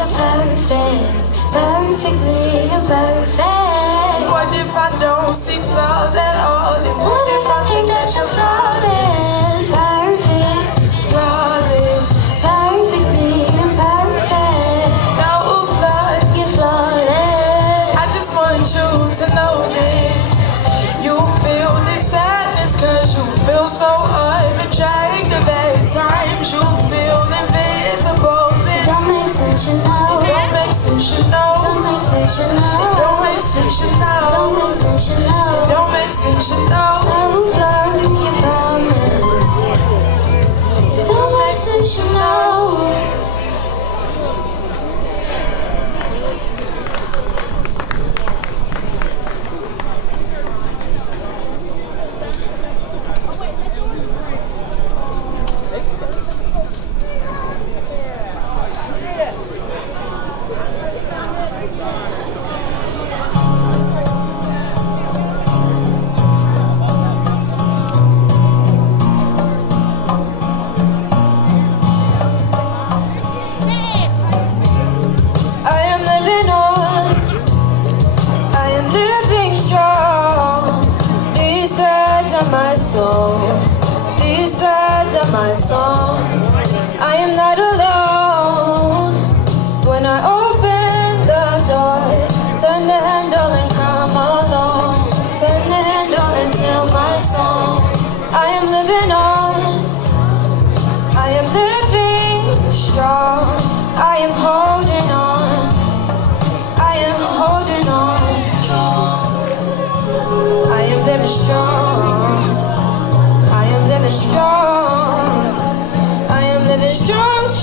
you're perfect, perfectly imperfect. What if I don't see flaws at all? And What if I think that you're flawless, perfect, flawless? perfectly imperfect? No flaws. You're flawless. I just want you to know this. You feel this sadness cause you feel so unattractive at times. You feel invisible. Don't make sense, you know. Don't make sense, you know. Don't make sense, you know. Don't make sense, you know. Don't make sense, you know. Don't make sense, you know. I'm flawless, you're flawless. Don't make sense, you know. My soul, I am not alone. When I open the door, turn the handle and come along. Turn the handle and feel my song. I am living on, I am living strong. I am holding on, I am holding on strong. I am living strong, I am living strong. Living strong.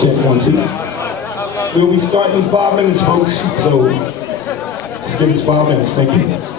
Check 1, 2. We'll be starting in 5 minutes, folks. So just give us 5 minutes. Thank you.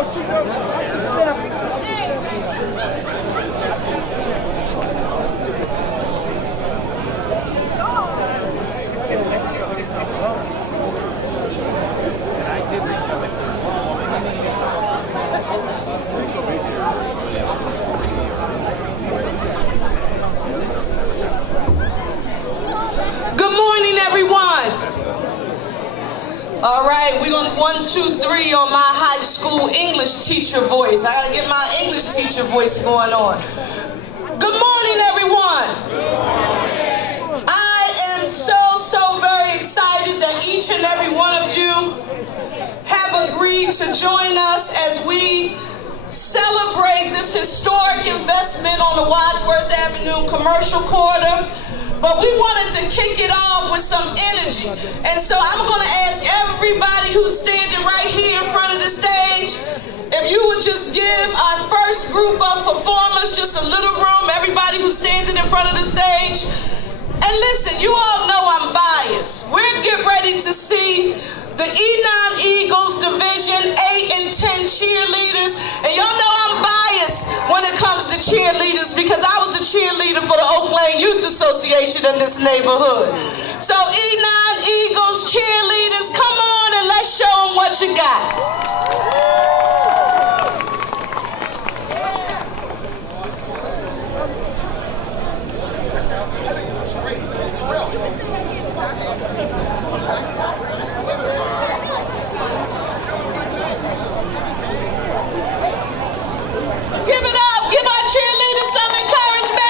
Good morning, everyone. All right, we're going 1, 2, 3 on my high school English teacher voice. I gotta get my English teacher voice going on. Good morning, everyone. I am so very excited that each and every one of you have agreed to join us as we celebrate this historic investment on the Wadsworth Avenue commercial corridor. But we wanted to kick it off with some energy. And so I'm going to ask everybody who's standing right here in front of the stage, if you would just give our first group of performers just a little room, everybody who's standing in front of the stage. And listen, you all know I'm biased. We're getting ready to see the E9 Eagles Division 8 and 10 cheerleaders. And y'all know I'm biased when it comes to cheerleaders because I was a cheerleader for the Oak Lane Youth Association in this neighborhood. So E9 Eagles cheerleaders, come on and let's show them what you got. Give it up, give our cheerleaders some encouragement.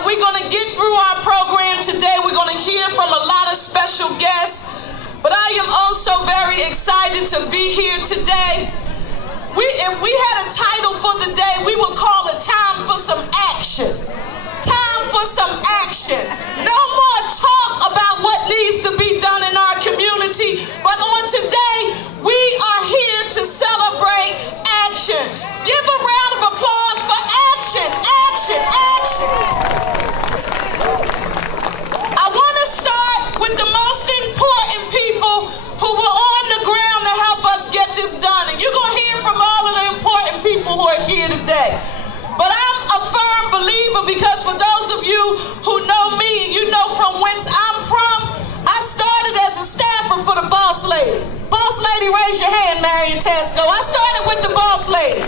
that we're going to get through our program today. We're going to hear from a lot of special guests. But I am also very excited to be here today. If we had a title for the day, we would call it Time for Some Action. Time for some action. No more talk about what needs to be done in our community, but on today, we are here to celebrate action. Give a round of applause for action, action, action. I want to start with the most important people who were on the ground to help us get this done. And you're going to hear from all of the important people who are here today. But I'm a firm believer, because for those of you who know me and you know from whence I'm from, I started as a staffer for the boss lady. Boss lady, raise your hand, Marion Tasco. I started with the boss lady,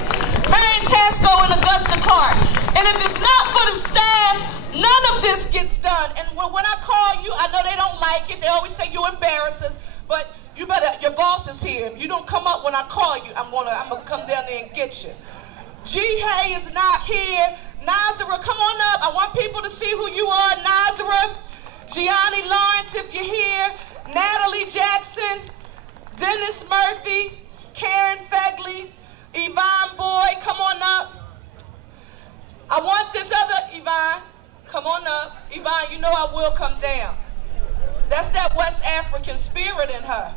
Marion Tasco and Augusta Clark. And if it's not for the staff, none of this gets done. And when I call you, I know they don't like it. They always say you embarrass us, but you better, your boss is here. If you don't come up when I call you, I'm gonna come down there and get you. G. Hay is not here. Nazara, come on up. I want people to see who you are. Nazara, Gianni Lawrence, if you're here. Natalie Jackson, Dennis Murphy, Karen Fegley, Yvonne Boyd, come on up. I want this other Yvonne. Come on up. Yvonne, you know I will come down. That's that West African spirit in her.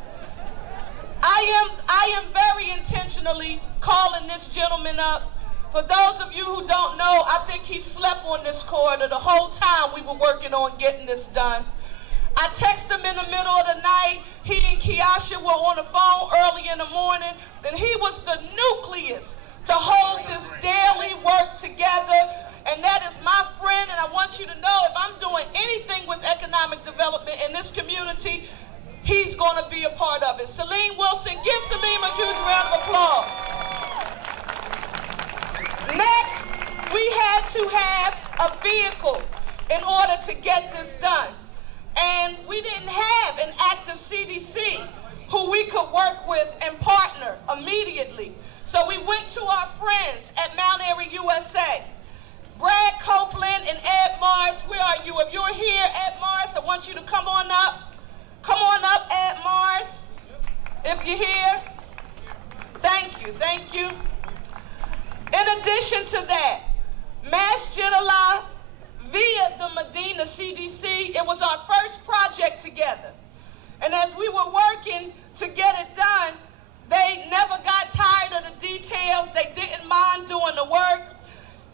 I am very intentionally calling this gentleman up. For those of you who don't know, I think he slept on this corridor the whole time we were working on getting this done. I texted him in the middle of the night. He and Kiasha were on the phone early in the morning. Then he was the nucleus to hold this daily work together. And that is my friend, and I want you to know, if I'm doing anything with economic development in this community, he's going to be a part of it. Celine Wilson, give Celine a huge round of applause. Next, we had to have a vehicle in order to get this done. And we didn't have an active CDC who we could work with and partner immediately. So we went to our friends at Mount Airy USA. Brad Copeland and Ed Mars, where are you? If you're here, Ed Mars, I want you to come on up. Come on up, Ed Mars, if you're here. Thank you, thank you. In addition to that, Mass General via the Medina CDC, it was our first project together. And as we were working to get it done, they never got tired of the details. They didn't mind doing the work.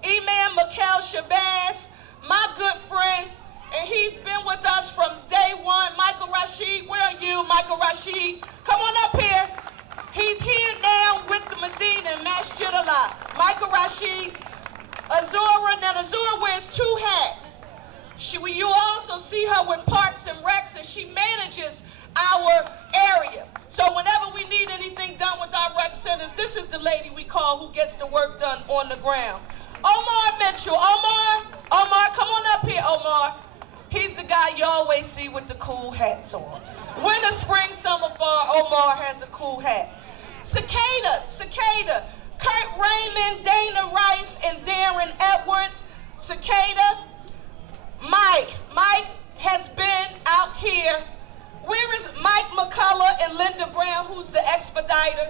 Imam Mikhail Shabazz, my good friend, and he's been with us from day one. Michael Rashid, where are you? Michael Rashid, come on up here. He's here now with the Medina and Mass General. Michael Rashid, Azura. Now Azura wears two hats. You also see her with Parks and Recs, and she manages our area. So whenever we need anything done with our rec centers, this is the lady we call who gets the work done on the ground. Omar Mitchell. Omar, come on up here, Omar. He's the guy you always see with the cool hats on. Winter, spring, summer, fall, Omar has a cool hat. Cicada, Kurt Raymond, Dana Rice, and Darren Edwards. Cicada, Mike has been out here. Where is Mike McCullough and Linda Brown, who's the expediter?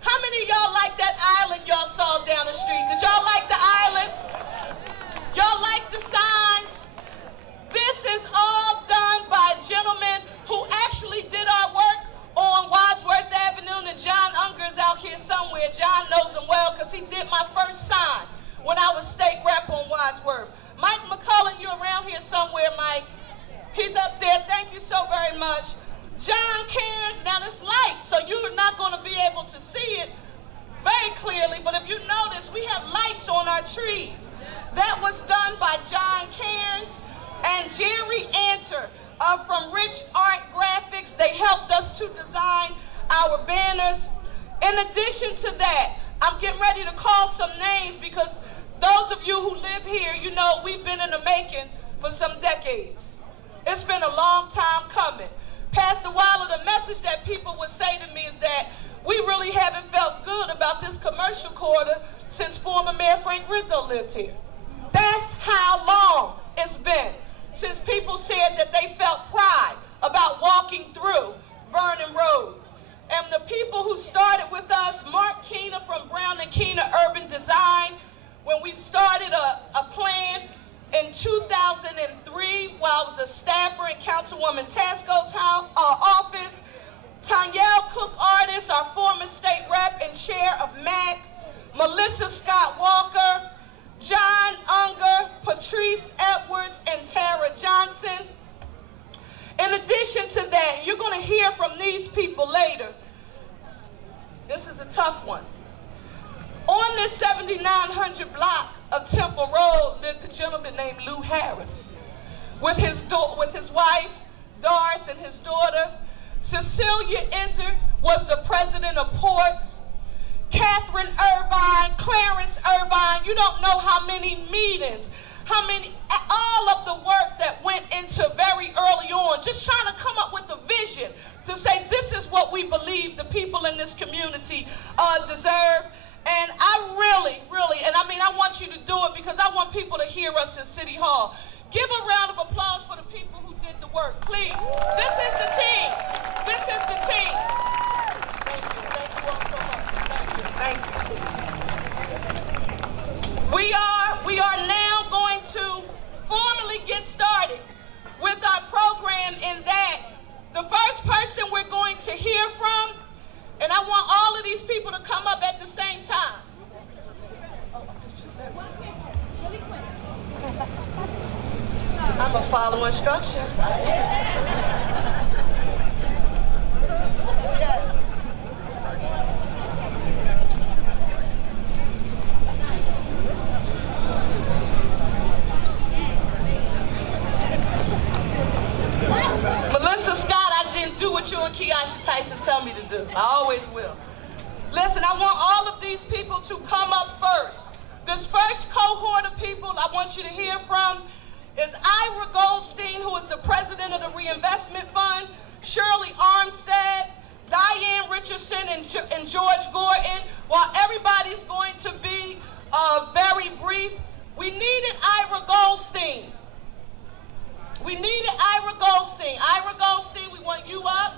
How many of y'all like that island y'all saw down the street? Did y'all like the island? Y'all like the signs? This is all done by a gentleman who actually did our work on Wadsworth Avenue, and John Unger is out here somewhere. John knows him well because he did my first sign when I was state rep on Wadsworth. Mike McCullough, you're around here somewhere, Mike. He's up there. Thank you so very much. John Cairns, now this light, so you're not going to be able to see it very clearly, but if you notice, we have lights on our trees. That was done by John Cairns and Jerry Anter from Rich Art Graphics. They helped us to design our banners. In addition to that, I'm getting ready to call some names because those of you who live here, you know we've been in the making for some decades. It's been a long time coming. Pastor Wilder, the message that people would say to me is that we really haven't felt good about this commercial corridor since former Mayor Frank Rizzo lived here. That's how long it's been since people said that they felt pride about walking through Vernon Road. And the people who started with us, Mark Keener from Brown & Keener Urban Design, when we started a plan in 2003 while I was a staffer in Councilwoman Tasco's office. Tanyelle Cook Artist, our former state rep and chair of MAC, Melissa Scott Walker, John Unger, Patrice Edwards, and Tara Johnson. In addition to that, you're going to hear from these people later. This is a tough one. On this 7900 block of Temple Road lived a gentleman named Lou Harris with his wife, Doris, and his daughter. Cecilia Izzard was the president of Ports. Catherine Irvine, Clarence Irvine, you don't know how many meetings, all of the work that went into very early on, just trying to come up with a vision to say this is what we believe the people in this community deserve. And I really, and I want you to do it because I want people to hear us in City Hall. Give a round of applause for the people who did the work, please. This is the team. This is the team. Thank you all so much. Thank you. We are now going to formally get started with our program in that the first person we're going to hear from, and I want all of these people to come up at the same time. I'm going to follow instructions. Melissa Scott, I didn't do what you and Keisha Tyson tell me to do. I always will. Listen, I want all of these people to come up first. This first cohort of people I want you to hear from is Ira Goldstein, who is the president of the Reinvestment Fund, Shirley Armstead, Diane Richardson, and George Gordon. While everybody's going to be very brief, we needed Ira Goldstein. Ira Goldstein, we want you up.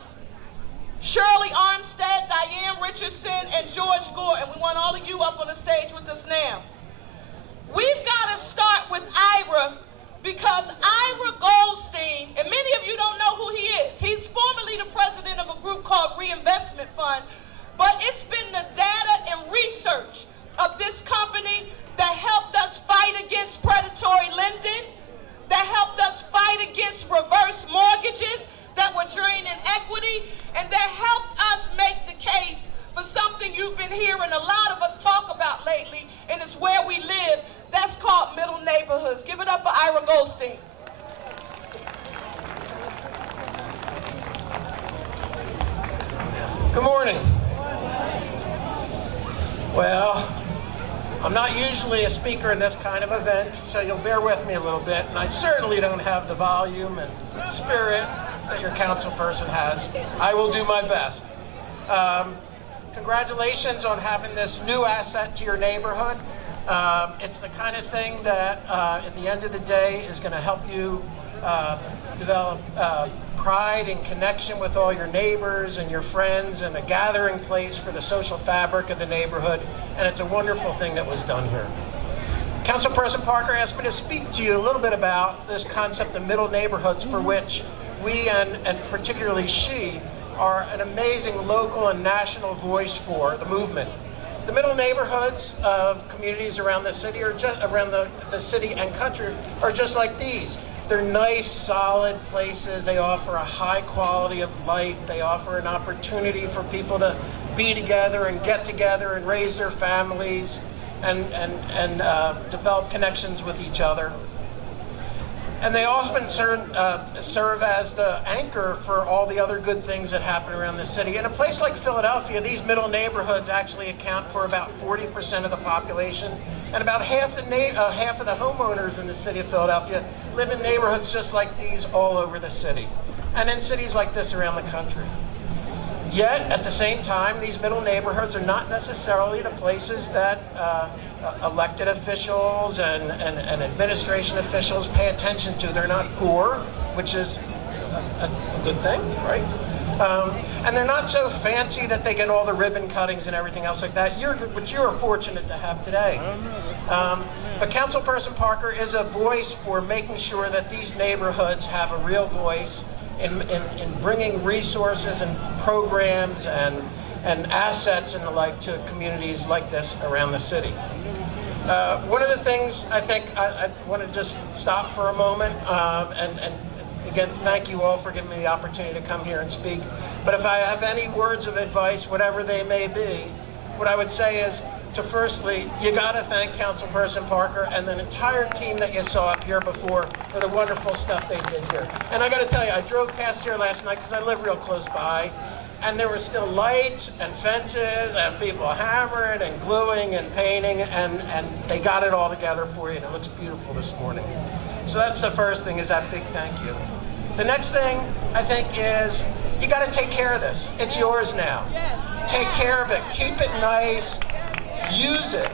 Shirley Armstead, Diane Richardson, and George Gordon. We want all of you up on the stage with us now. We've got to start with Ira because Ira Goldstein, and many of you don't know who he is. He's formerly the president of a group called Reinvestment Fund, but it's been the data and research of this company that helped us fight against predatory lending, that helped us fight against reverse mortgages that were draining equity, and that helped us make the case for something you've been hearing a lot of us talk about lately, and it's where we live. That's called middle neighborhoods. Give it up for Ira Goldstein. Good morning. Well, I'm not usually a speaker in this kind of event, so you'll bear with me a little bit, and I certainly don't have the volume and spirit that your council person has. I will do my best. Congratulations on having this new asset to your neighborhood. It's the kind of thing that at the end of the day is going to help you develop pride and connection with all your neighbors and your friends, and a gathering place for the social fabric of the neighborhood, and it's a wonderful thing that was done here. Councilperson Parker asked me to speak to you a little bit about this concept of middle neighborhoods, for which we, and particularly she, are an amazing local and national voice for the movement. The middle neighborhoods of communities around the city, or just around the city and country, are just like these. They're nice, solid places. They offer a high quality of life. They offer an opportunity for people to be together and get together and raise their families and develop connections with each other. And they often serve as the anchor for all the other good things that happen around the city. In a place like Philadelphia, these middle neighborhoods actually account for about 40% of the population, and about half of the homeowners in the city of Philadelphia live in neighborhoods just like these all over the city, and in cities like this around the country. Yet, at the same time, these middle neighborhoods are not necessarily the places that elected officials and administration officials pay attention to. They're not poor, which is a good thing, right? And they're not so fancy that they get all the ribbon cuttings and everything else like that, which you're fortunate to have today. But Councilperson Parker is a voice for making sure that these neighborhoods have a real voice in bringing resources and programs and assets and the like to communities like this around the city. One of the things I think I want to just stop for a moment and again, thank you all for giving me the opportunity to come here and speak. But if I have any words of advice, whatever they may be, what I would say is to firstly, you got to thank Councilperson Parker and the entire team that you saw up here before for the wonderful stuff they did here. And I got to tell you, I drove past here last night because I live real close by, and there were still lights and fences and people hammering and gluing and painting, and they got it all together for you, and it looks beautiful this morning. So that's the first thing, is that big thank you. The next thing, I think, is you got to take care of this. It's yours now. Take care of it. Keep it nice. Use it.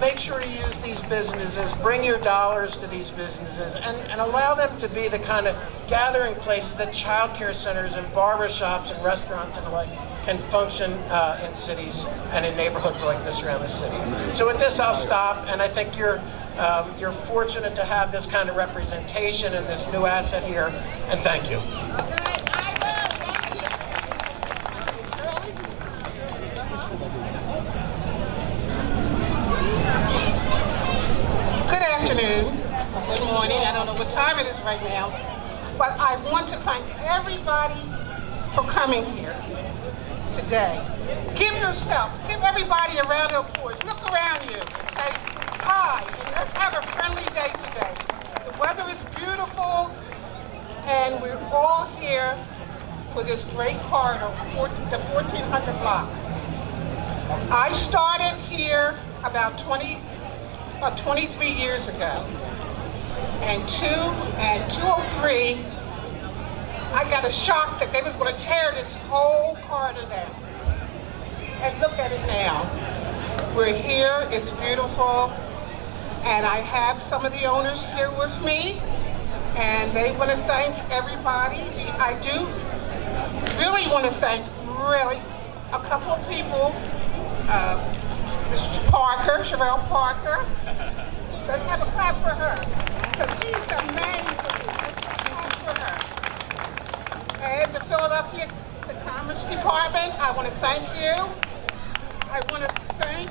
Make sure you use these businesses. Bring your dollars to these businesses and allow them to be the kind of gathering places that child care centers and barbershops and restaurants and the like can function in cities and in neighborhoods like this around the city. So with this, I'll stop, and I think you're fortunate to have this kind of representation and this new asset here, and thank you. Good afternoon, good morning, I don't know what time it is right now, but I want to thank everybody for coming here today. Give everybody a round of applause. Look around you and say hi, and let's have a friendly day today. The weather is beautiful, and we're all here for this great corridor, the 1400 block. I started here about 23 years ago, and 203, I got a shock that they was going to tear this whole corridor down. And look at it now. We're here, it's beautiful, and I have some of the owners here with me, and they want to thank everybody. I do really want to thank a couple of people. Mr. Parker, Cherelle Parker. Let's have a clap for her, because she's amazing. Let's clap for her. And the Philadelphia Commerce Department, I want to thank you. I want to thank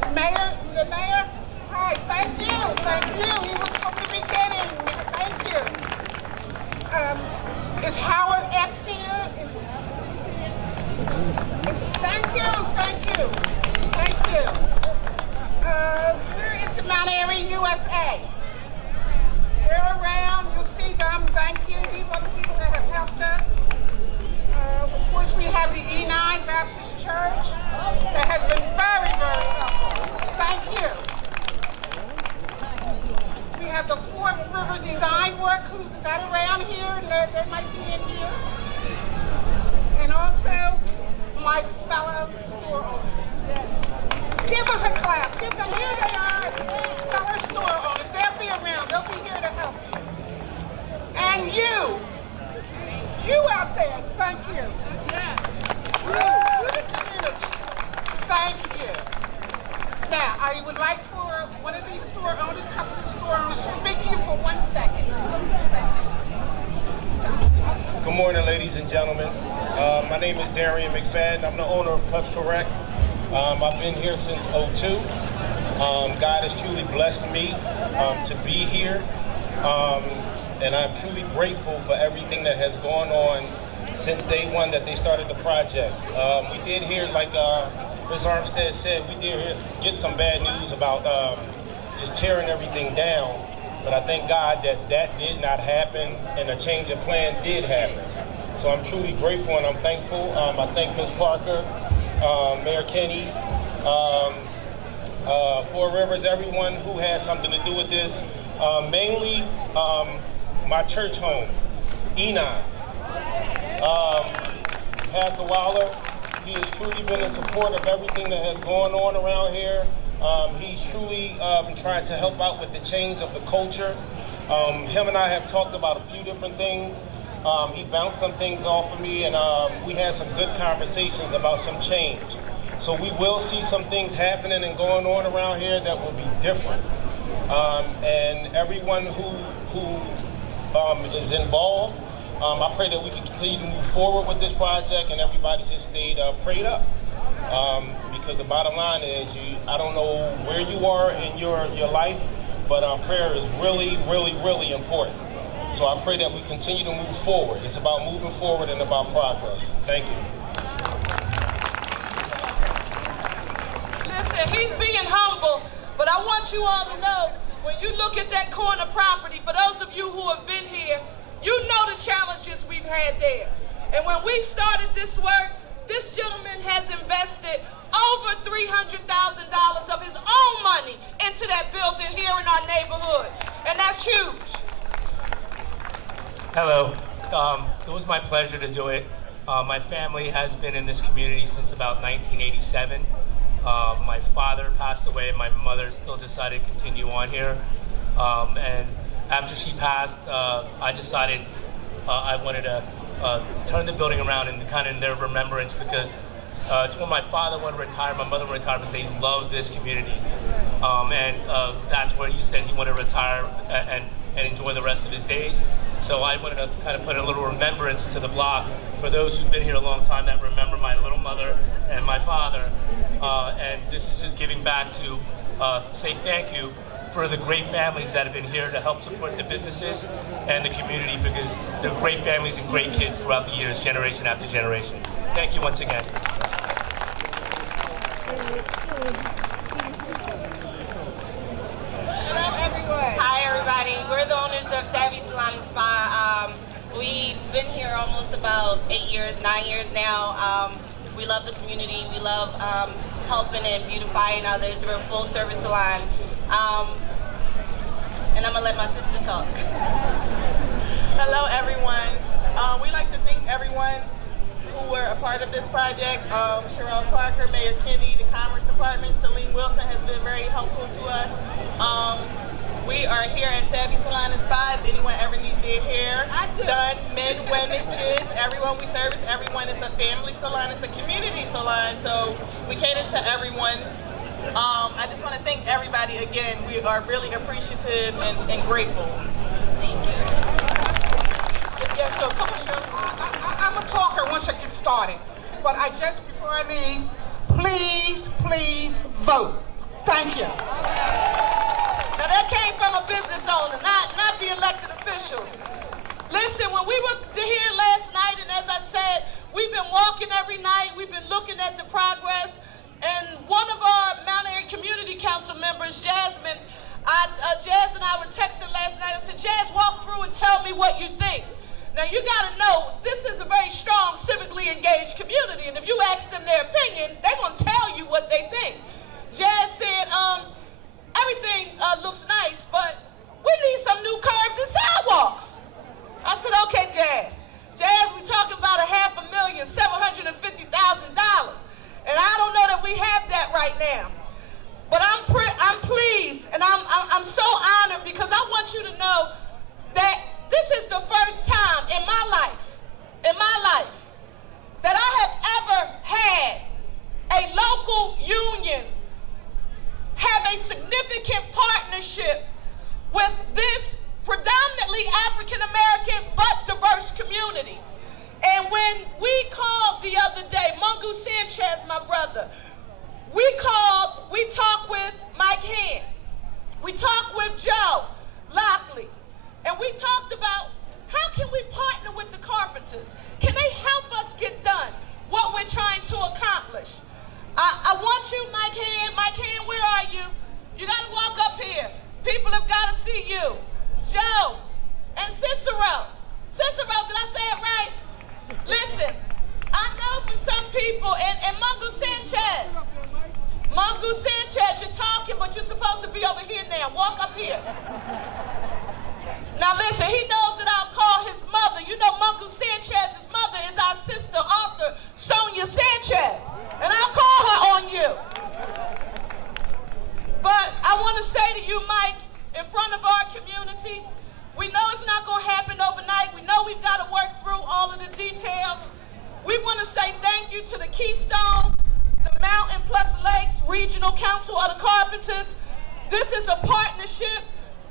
the mayor. Hi, thank you. He was from the beginning. Thank you. Is Howard X here? Thank you. Where is the Mount Airy USA? They're around, you'll see them, thank you. These are the people that have helped us. Of course, we have the E9 Baptist Church that has been very, very helpful. Thank you. We have the Fourth River Design Work, who's that around here? They might be in here. And also, my fellow store owners. Give us a clap. Give them, here they are. Fellow store owners. They'll be around. They'll be here to help you. And you out there, thank you. You, the community, thank you. Now, I would like for one of these store owners, a couple of store owners, to speak to you for 1 second. Good morning, ladies and gentlemen. My name is Darian McFadden. I'm the owner of Cuts Correct. I've been here since '02. God has truly blessed me to be here. And I'm truly grateful for everything that has gone on since day one that they started the project. We did hear, like Ms. Armstead said, we did get some bad news about just tearing everything down. But I thank God that that did not happen and a change of plan did happen. So I'm truly grateful and I'm thankful. I thank Ms. Parker, Mayor Kenny, Four Rivers, everyone who has something to do with this. Mainly my church home, E9. Pastor Waller, he has truly been in support of everything that has gone on around here. He's truly trying to help out with the change of the culture. Him and I have talked about a few different things. He bounced some things off of me, and we had some good conversations about some change. So we will see some things happening and going on around here that will be different. And everyone who is involved, I pray that we can continue to move forward with this project, and everybody just stayed prayed up. Because the bottom line is, I don't know where you are in your life, but prayer is really, really, really important. So I pray that we continue to move forward. It's about moving forward and about progress. Thank you. Listen, he's being humble, but I want you all to know, when you look at that corner property, for those of you who have been here, you know the challenges we've had there. And when we started this work, this gentleman has invested over $300,000 of his own money into that building here in our neighborhood. And that's huge. Hello. It was my pleasure to do it. My family has been in this community since about 1987. My father passed away. My mother still decided to continue on here. And after she passed, I decided I wanted to turn the building around and kind of in their remembrance, because it's when my father wanted to retire, my mother wanted to retire, because they love this community. And that's where he said he wanted to retire and enjoy the rest of his days. So I wanted to kind of put a little remembrance to the block for those who've been here a long time that remember my little mother and my father. And this is just giving back to say thank you for the great families that have been here to help support the businesses and the community, because they're great families and great kids throughout the years, generation after generation. Thank you once again. Hello, everyone. Hi, everybody. We're the owners of Savvy Salon and Spa. We've been here almost about 9 years now. We love the community. We love helping and beautifying others. We're a full-service salon. And I'm gonna let my sister talk. Hello, everyone. We'd like to thank everyone who were a part of this project. Cherelle Parker, Mayor Kenny, the Commerce Department, Celine Wilson has been very helpful to us. We are here at Savvy Salon and Spa. If anyone ever needs their hair done, men, women, kids, everyone we service, everyone. It's a family salon, it's a community salon, so we cater to everyone. I just want to thank everybody again. We are really appreciative and grateful. Thank you. Yeah, so come on, Cherelle. I'm a talker once I get started. But before I leave, please vote. Thank you. Now that came from a business owner, not the elected officials. Listen, when we were here last night, and as I said, we've been walking every night, we've been looking at the progress, and one of our Mount Airy Community Council members, Jasmine, Jazz and I were texting last night. I said, Jazz, walk through and tell me what you think. Now you gotta know, this is a very strong, civically engaged community, and if you ask them their opinion, they're gonna tell you what they think. Jazz said, everything looks nice, but we need some new curbs and sidewalks. I said, okay, Jazz. Jazz, we talking about $500,000, $750,000. And I don't know that we have that right now. But I'm pleased, and I'm so honored, because I want you to know that this is the first time in my life, that I have ever had a local union have a significant partnership with this predominantly African-American but diverse community. And when we called the other day, Mungu Sanchez, my brother, we talked with Mike Hand, we talked with Joe Lockley, and we talked about how can we partner with the carpenters? Can they help us get done what we're trying to accomplish? I want you, Mike Hand, where are you? You gotta walk up here. People have gotta see you. Joe and Cicero. Cicero, did I say it right? Listen, I know for some people, and Mungu Sanchez, you're talking, but you're supposed to be over here now. Walk up here. Now listen, he knows that I'll call his mother. You know Mungu Sanchez's mother is our sister, author Sonia Sanchez. And I'll call her on you. community. We know it's not going to happen overnight. We know we've got to work through all of the details. We want to say thank you to the Keystone, the Mountain Plus Lakes Regional Council of the Carpenters. This is a partnership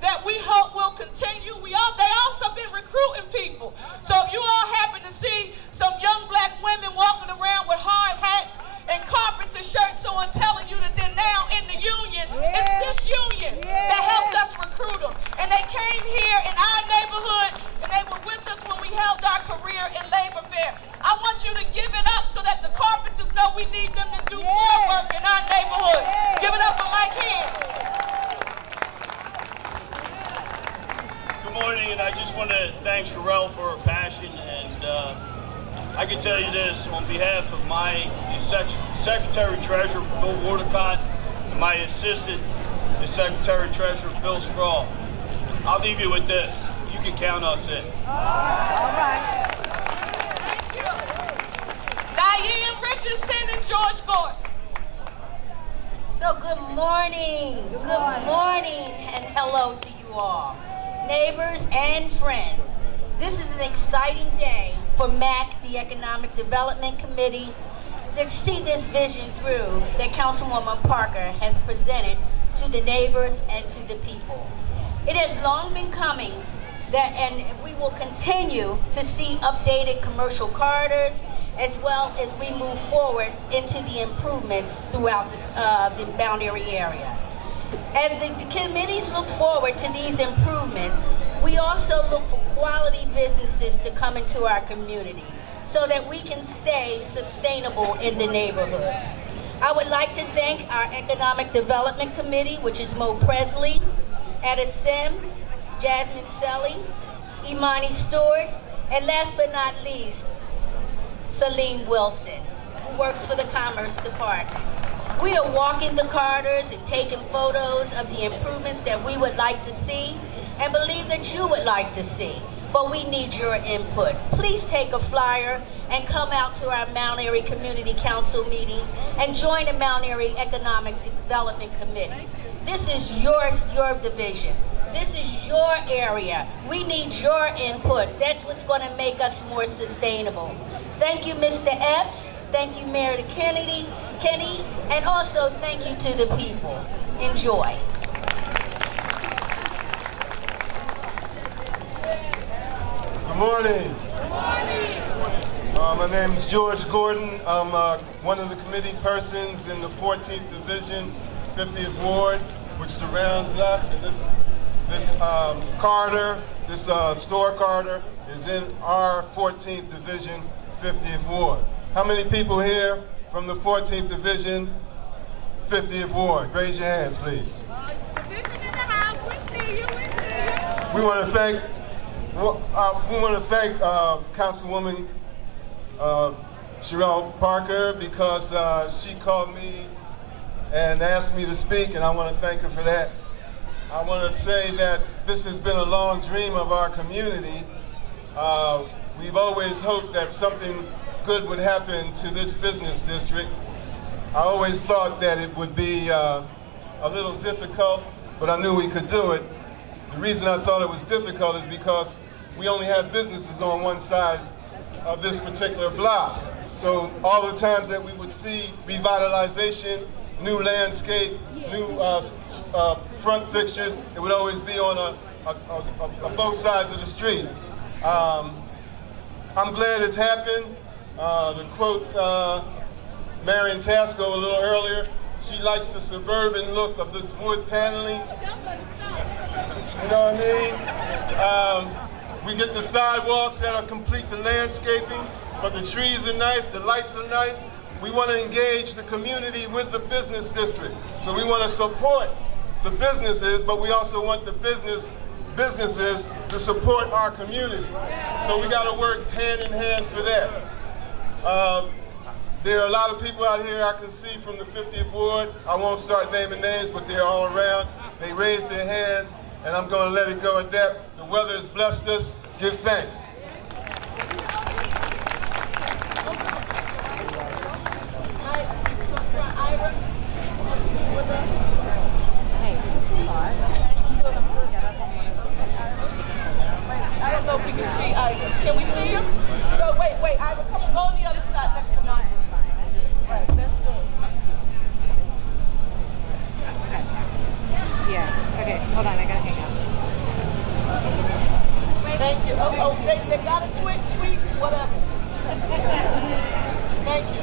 that we hope will continue. They also been recruiting people. So if you all happen to see some young black women walking around with hard hats and carpenter shirts on telling you that they're now in the union, it's this union that helped us recruit them. And they came here in our neighborhood and they were with us when we held our career in labor fair. I want you to give it up so that the carpenters know we need them to do more work in our neighborhood. Give it up for Mike Hand. Good morning, and I just want to thank Cherelle for her passion, and I can tell you this, on behalf of my Secretary-Treasurer, Bill Wardicott, and my Assistant, the Secretary-Treasurer, Bill Scrawl, I'll leave you with this. You can count us in. All right. Thank you. Diane Richardson and George Gordon. So good morning, and hello to you all. Neighbors and friends, this is an exciting day for MAC, the Economic Development Committee, to see this vision through that Councilwoman Parker has presented to the neighbors and to the people. It has long been coming, and we will continue to see updated commercial corridors as well as we move forward into the improvements throughout the boundary area. As the committees look forward to these improvements, we also look for quality businesses to come into our community so that we can stay sustainable in the neighborhoods. I would like to thank our Economic Development Committee, which is Mo Presley, Etta Sims, Jasmine Selly, Imani Stewart, and last but not least, Celine Wilson, who works for the Commerce Department. We are walking the corridors and taking photos of the improvements that we would like to see and believe that you would like to see. But we need your input. Please take a flyer and come out to our Mount Airy Community Council meeting and join the Mount Airy Economic Development Committee. This is your division. This is your area. We need your input. That's what's going to make us more sustainable. Thank you, Mr. Epps. Thank you, Mayor Kenny, and also thank you to the people. Enjoy. Good morning. Good morning. My name is George Gordon. I'm one of the committee persons in the 14th Division, 50th Ward, which surrounds us. And this corridor, this store corridor, is in our 14th Division, 50th Ward. How many people here from the 14th Division, 50th Ward? Raise your hands, please. Division in the house, we see you, we see you. We want to thank Councilwoman Cherelle Parker because she called me and asked me to speak, and I want to thank her for that. I want to say that this has been a long dream of our community. We've always hoped that something good would happen to this business district. I always thought that it would be a little difficult, but I knew we could do it. The reason I thought it was difficult is because we only have businesses on one side of this particular block. So all the times that we would see revitalization, new landscape, new front fixtures, it would always be on both sides of the street. I'm glad it's happened. To quote Marion Tasco a little earlier, she likes the suburban look of this wood paneling. You know what I mean? We get the sidewalks that'll complete the landscaping, but the trees are nice, the lights are nice. We want to engage the community with the business district. So we want to support the businesses, but we also want the businesses to support our community. So we got to work hand in hand for that. There are a lot of people out here I can see from the 50th Ward. I won't start naming names, but they're all around. They raised their hands, and I'm going to let it go at that. The weather has blessed us. Give thanks. Can we see him? No, wait, Ira, come on, go on the other side next to mine. Right, that's good. Yeah, okay, hold on, I gotta hang up. Thank you. They got a tweet, whatever. Thank you.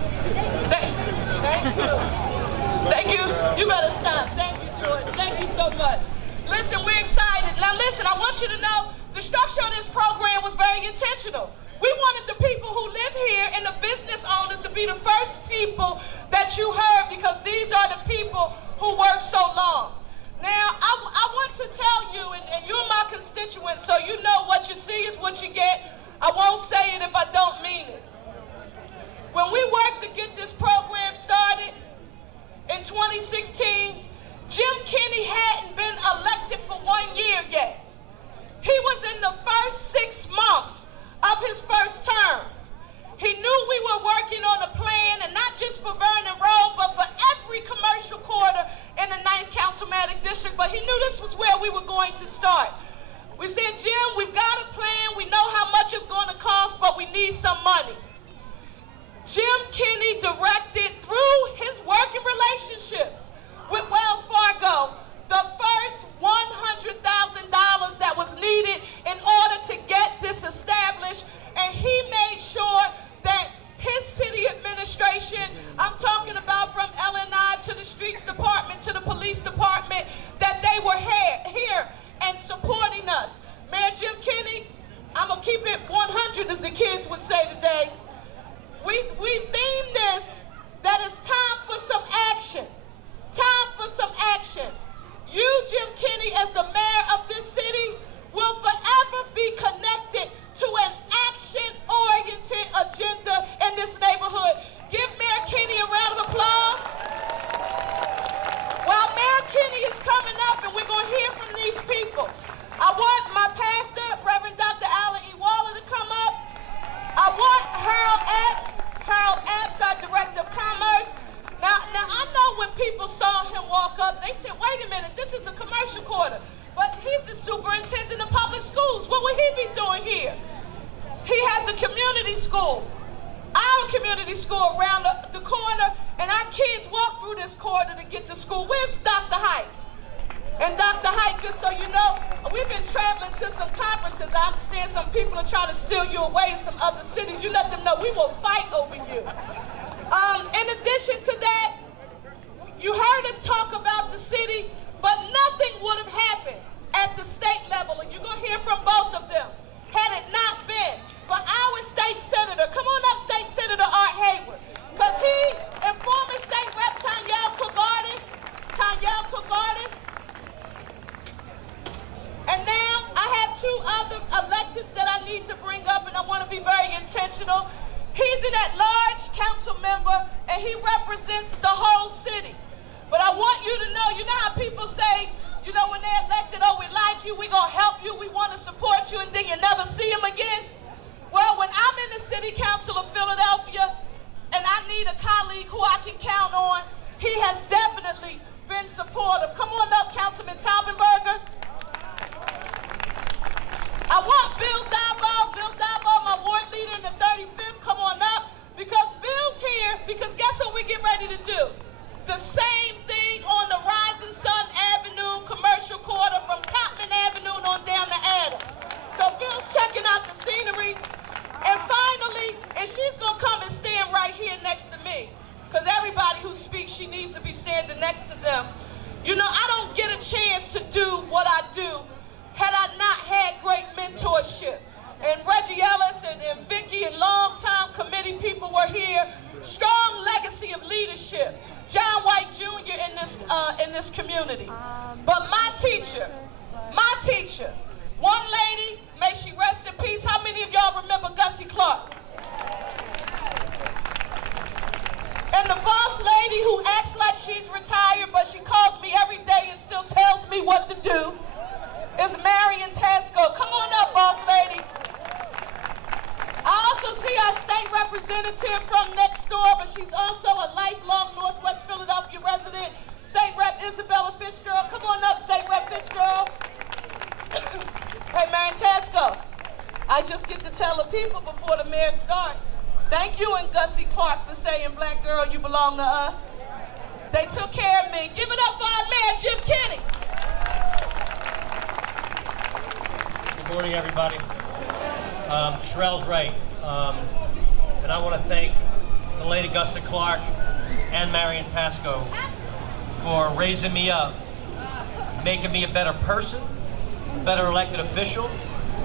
Thank you. You better stop. Thank you, George. Thank you so much. Listen, we're excited. Now listen, I want you to know the structure of this program was very intentional. We wanted the people who live here and the business owners to be the first people that you heard, because these are the people who work so long. Now, I want to tell you, and you're my constituents, so you know what you see is what you get. I won't say it if I don't mean it. When we worked to get this program started in 2016, Jim Kenney hadn't been elected for 1 year yet. He was in the first 6 months of his first term. He knew we were working on a plan, and not just for Vernon Road, but for every commercial quarter in the 9th Councilmanic District, but he knew this was where we were going to start. We said, Jim, we've got a plan, we know how much it's going to cost, but we need some money. Jim Kenney directed, through his working relationships with Wells Fargo, the first $100,000 that was needed in order to get this established, and he made sure that his city administration, I'm talking about from LNI to the streets department to the police department, that they were here and supporting us. Mayor Jim Kenney, I'm gonna keep it 100, as the kids would say today. We themed this that it's time for some action. Time for some action. You, Jim Kenney, as the mayor of this city, will forever be connected to an action-oriented agenda in this neighborhood. Give Mayor Kenney a round of applause. While Mayor Kenney is coming up, and we're going to hear from these people, I want my pastor, Reverend Dr. Alan E. Waller, to come up. I want Harold Epps, our Director of Commerce. Now I know when people saw him walk up, they said, wait a minute, this is a commercial quarter. But he's the superintendent of public schools. What would he be doing here? He has a community school. Our community school around the corner, and our kids walk through this corridor to get to school. Where's Dr. Height? And Dr. Height, just so you know, we've been traveling to some conferences. I understand some people are trying to steal you away in some other cities. You let them know we will fight over you. In addition to that, you heard us talk about the city, but nothing would have happened at the state level, and you're going to hear from both of them, had it not been for our state senator. Come on up, State Senator Art Hayward, because he and former State Rep Tanyelle Kagardis, and now I have 2 other electeds that I need to bring up, and I want to be very intentional. He's an at-large council member, and he represents the whole city. But I want you to know, you know how people say, you know, when they're elected, oh, we like you, we're going to help you, we want to support you, and then you never see them again? Well, when I'm in the city council of Philadelphia, and I need a colleague who I can count on, he has definitely been supportive. Come on up, Councilman Taubenberger. I want Bill Dabo, my ward leader in the 35th, come on up, because Bill's here, because guess what we get ready to do? The same thing on the Rising Sun Avenue commercial quarter from Cotman Avenue on down to Adams. So Bill's checking out the scenery. And finally, and she's going to come and stand right here next to me, because everybody who speaks, she needs to be standing next to them. You know, I don't get a chance to do what I do had I not had great mentorship. And Reggie Ellis and Vicky and longtime committee people were here. Strong legacy of leadership. John White Jr. in this community. But my teacher, one lady, may she rest in peace. How many of y'all remember Gussie Clark? And the boss lady who acts like she's retired, but she calls me every day and still tells me what to do, is Marion Tasco. Come on up, boss lady. I also see our state representative from next door, but she's also a lifelong Northwest Philadelphia resident, State Rep Isabella Fitzgerald. Come on up, State Rep Fitzgerald. Hey, Marion Tasco, I I just get to tell the people before the mayor starts, thank you and Gussie Clark for saying, black girl, you belong to us. They took care of me. Give it up for our mayor, Jim Kenny. Good morning, everybody. Cherelle's right. And I want to thank the late Augusta Clark and Marion Tasco for raising me up, making me a better person, a better elected official.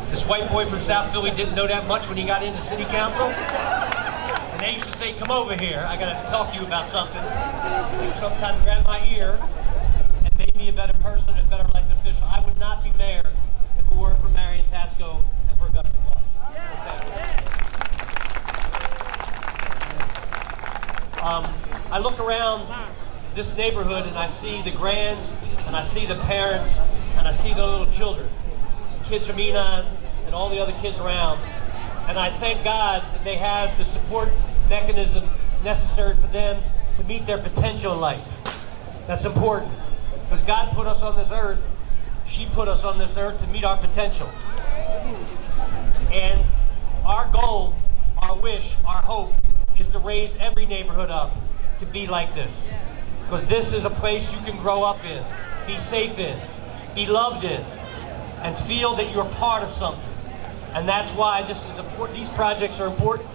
This white boy from South Philly didn't know that much when he got into city council. And they used to say, come over here, I gotta talk to you about something. They would sometimes grab my ear and made me a better person, a better elected official. I would not be mayor if it weren't for Marion Tasco and for Augusta Clark. I look around this neighborhood and I see the grands, and I see the parents, and I see the little children, kids from Enon and all the other kids around. And I thank God that they have the support mechanism necessary for them to meet their potential in life. That's important, because God put us on this earth, she put us on this earth to meet our potential. And our goal, our wish, our hope is to raise every neighborhood up to be like this. Because this is a place you can grow up in, be safe in, be loved in, and feel that you're part of something. And that's why this is important. These projects are important.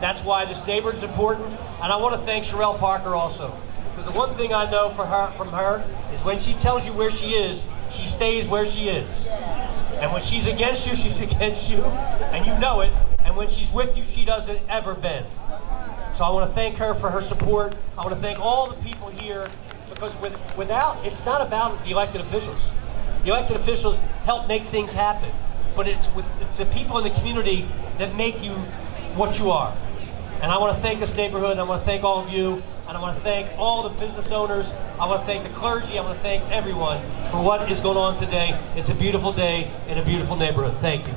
That's why this neighborhood's important. And I want to thank Cherelle Parker also. Because the one thing I know from her is when she tells you where she is, she stays where she is. And when she's against you, she's against you, and you know it. And when she's with you, she doesn't ever bend. So I want to thank her for her support. I want to thank all the people here, because without, it's not about the elected officials. The elected officials help make things happen, but it's the people in the community that make you what you are. And I want to thank this neighborhood, and I want to thank all of you, and I want to thank all the business owners. I want to thank the clergy. I want to thank everyone for what is going on today. It's a beautiful day in a beautiful neighborhood. Thank you.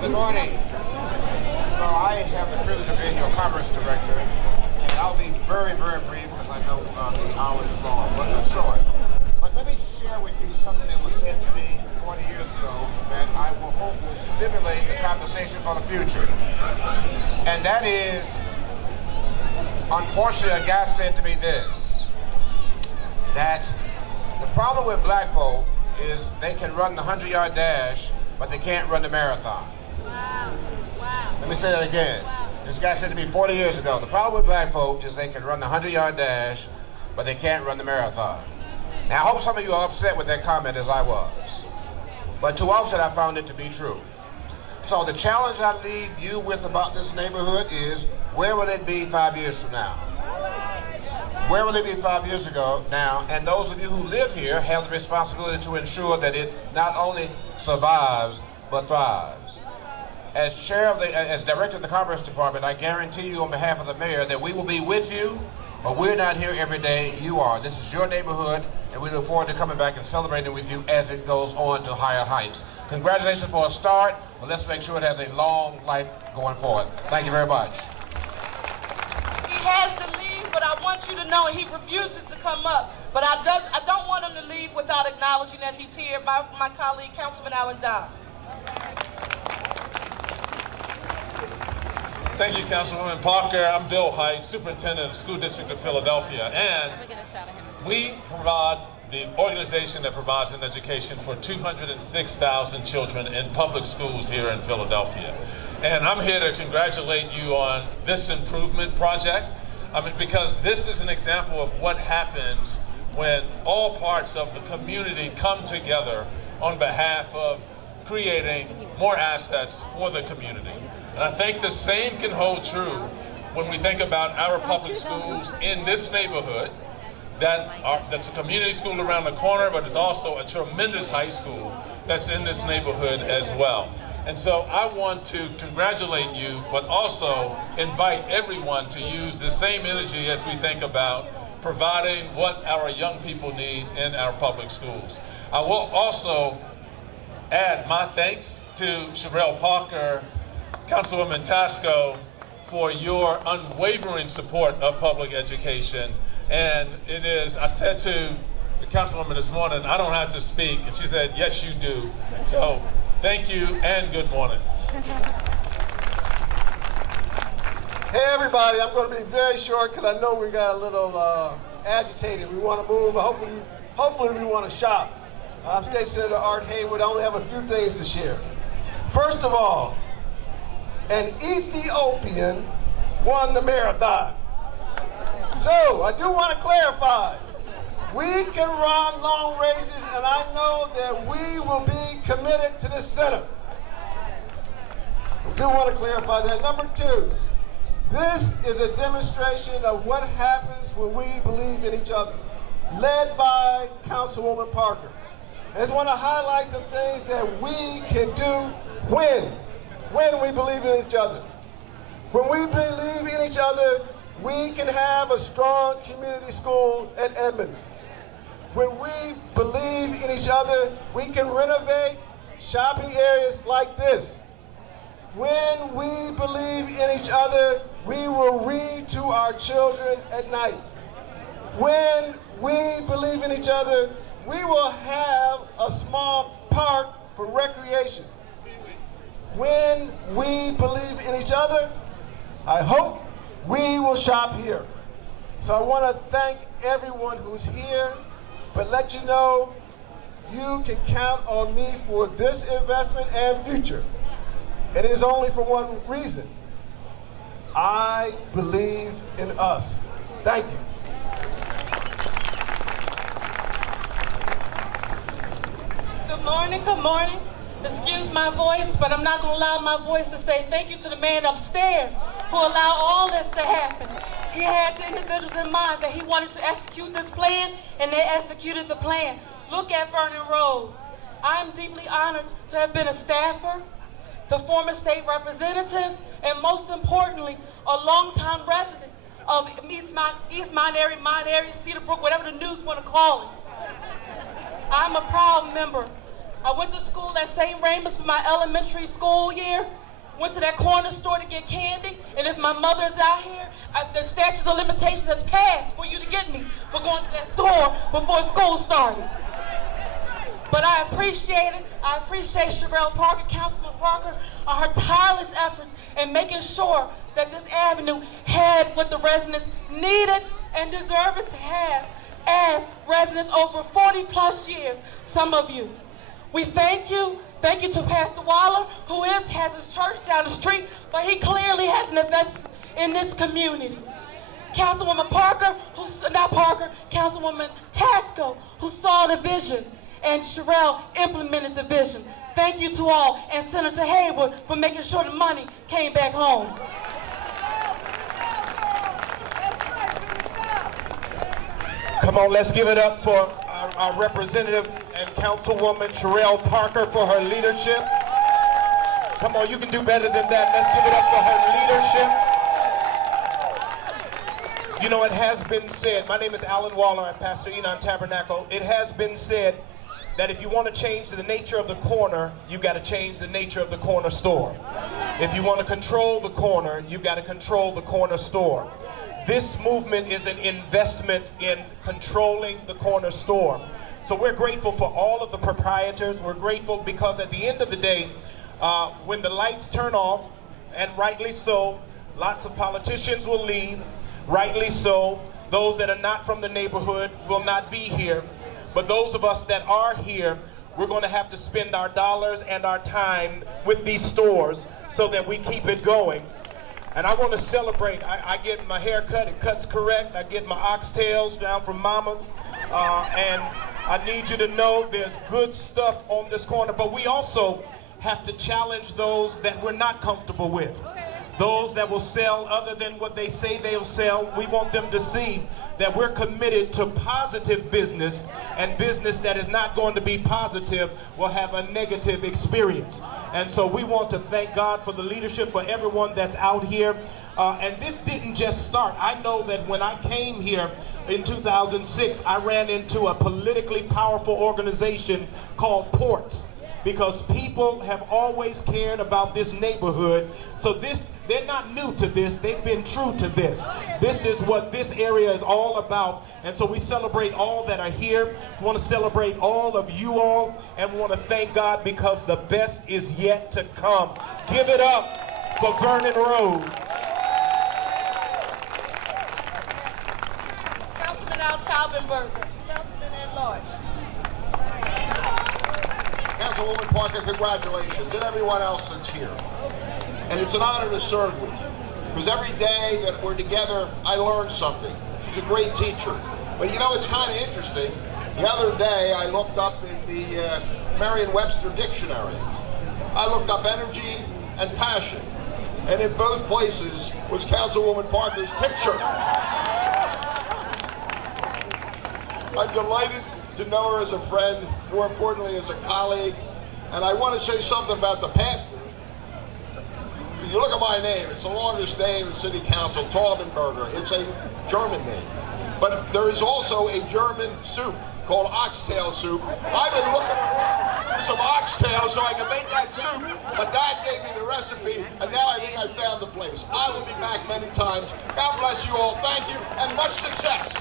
Good morning. So I have the privilege of being your Commerce Director, and I'll be very, very brief because I know the hour is long, but short. But let me share with you something that was said to me 40 years ago that I will hope will stimulate the conversation for the future. And that is, unfortunately, a guy said to me this, that the problem with black folk is they can run the 100-yard dash, but they can't run the marathon. Wow. Wow. Let me say that again. Wow. This guy said to me 40 years ago, the problem with black folk is they can run the 100-yard dash, but they can't run the marathon. Now, I hope some of you are upset with that comment as I was. But too often I found it to be true. So the challenge I leave you with about this neighborhood is, where will it be 5 years from now? Where will it be 5 years ago now? And those of you who live here have the responsibility to ensure that it not only survives, but thrives. As as Director of the Commerce Department, I guarantee you on behalf of the Mayor that we will be with you, but we're not here every day, you are. This is your neighborhood, and we look forward to coming back and celebrating with you as it goes on to higher heights. Congratulations for a start, but let's make sure it has a long life going forward. Thank you very much. He has to leave, but I want you to know he refuses to come up. But I don't want him to leave without acknowledging that he's here by my colleague, Councilman Allen Dodd. Thank you, Councilwoman Parker. I'm Bill Height, Superintendent of the School District of Philadelphia, and we provide the organization that provides an education for 206,000 children in public schools here in Philadelphia. And I'm here to congratulate you on this improvement project. Because this is an example of what happens when all parts of the community come together on behalf of creating more assets for the community. And I think the same can hold true when we think about our public schools in this neighborhood, that's a community school around the corner, but it's also a tremendous high school that's in this neighborhood as well. And so I want to congratulate you, but also invite everyone to use the same energy as we think about providing what our young people need in our public schools. I will also add my thanks to Cherelle Parker, Councilwoman Tasco, for your unwavering support of public education. And it is, I said to the Councilwoman this morning, I don't have to speak, and she said, yes, you do. So thank you and good morning. Hey everybody, I'm going to be very short because I know we got a little agitated. We want to move. Hopefully we want to shop. I'm State Senator Art Haywood. I only have a few things to share. First of all, an Ethiopian won the marathon. So I do want to clarify. We can run long races, and I know that we will be committed to this center. I do want to clarify that. Number two, this is a demonstration of what happens when we believe in each other, led by Councilwoman Parker. I just want to highlight some things that we can do when we believe in each other. When we believe in each other, we can have a strong community school at Edmonds. When we believe in each other, we can renovate shopping areas like this. When we believe in each other, we will read to our children at night. When we believe in each other, we will have a small park for recreation. When we believe in each other, I hope we will shop here. So I want to thank everyone who's here, but let you know you can count on me for this investment and future. It is only for one reason. I believe in us. Thank you. Good morning, good morning. Excuse my voice, but I'm not going to allow my voice to say thank you to the man upstairs who allowed all this to happen. He had the individuals in mind that he wanted to execute this plan, and they executed the plan. Look at Vernon Road. I'm deeply honored to have been a staffer, the former state representative, and most importantly, a longtime resident of East Mine area, Cedar Brook, whatever the news want to call it. I'm a proud member. I went to school at St. Raymond's for my elementary school year, went to that corner store to get candy, and if my mother's out here, the statute of limitations has passed for you to get me for going to that store before school started. But I appreciate it. I appreciate Cherelle Parker, Councilman Parker, her tireless efforts in making sure that this avenue had what the residents needed and deserved to have as residents over 40 plus years, some of you. We thank you. Thank you to Pastor Waller, who has his church down the street, but he clearly has an investment in this community. Councilwoman Parker, Councilwoman Tasco, who saw the vision, and Cherelle implemented the vision. Thank you to all, and Senator Haywood for making sure the money came back home. Come on, let's give it up for our representative and Councilwoman Cherelle Parker for her leadership. Come on, you can do better than that. Let's give it up for her leadership. You know, it has been said, my name is Alan Waller, I'm Pastor Enon Tabernacle. It has been said that if you want to change the nature of the corner, you've got to change the nature of the corner store. If you want to control the corner, you've got to control the corner store. This movement is an investment in controlling the corner store. So we're grateful for all of the proprietors. We're grateful because at the end of the day, when the lights turn off, and rightly so, lots of politicians will leave, rightly so. Those that are not from the neighborhood will not be here. But those of us that are here, we're going to have to spend our dollars and our time with these stores so that we keep it going. And I want to celebrate. I get my hair cut, it cuts correct. I get my oxtails down from Mama's. And I need you to know there's good stuff on this corner, but we also have to challenge those that we're not comfortable with. Those that will sell other than what they say they'll sell, we want them to see that we're committed to positive business, and business that is not going to be positive will have a negative experience. And so we want to thank God for the leadership, for everyone that's out here. And this didn't just start. I know that when I came here in 2006, I ran into a politically powerful organization called Ports. because people have always cared about this neighborhood. So they're not new to this, they've been true to this. This is what this area is all about. And so we celebrate all that are here. We want to celebrate all of you all, and we want to thank God because the best is yet to come. Give it up for Vernon Road. Councilman Al Taubenberger, Councilman at Large. Councilwoman Parker, congratulations, and everyone else that's here. And it's an honor to serve with you, because every day that we're together, I learn something. She's a great teacher. But you know, it's kind of interesting. The other day, I looked up in the Merriam-Webster dictionary. I looked up energy and passion, and in both places was Councilwoman Parker's picture. I'm delighted to know her as a friend, more importantly as a colleague, and I want to say something about the pastor. You look at my name, it's the longest name in City Council, Taubenberger. It's a German name. But there is also a German soup called oxtail soup. I've been looking for some oxtail so I can make that soup, but Dad gave me the recipe, and now I think I found the place. I will be back many times. God bless you all. Thank you, and much success.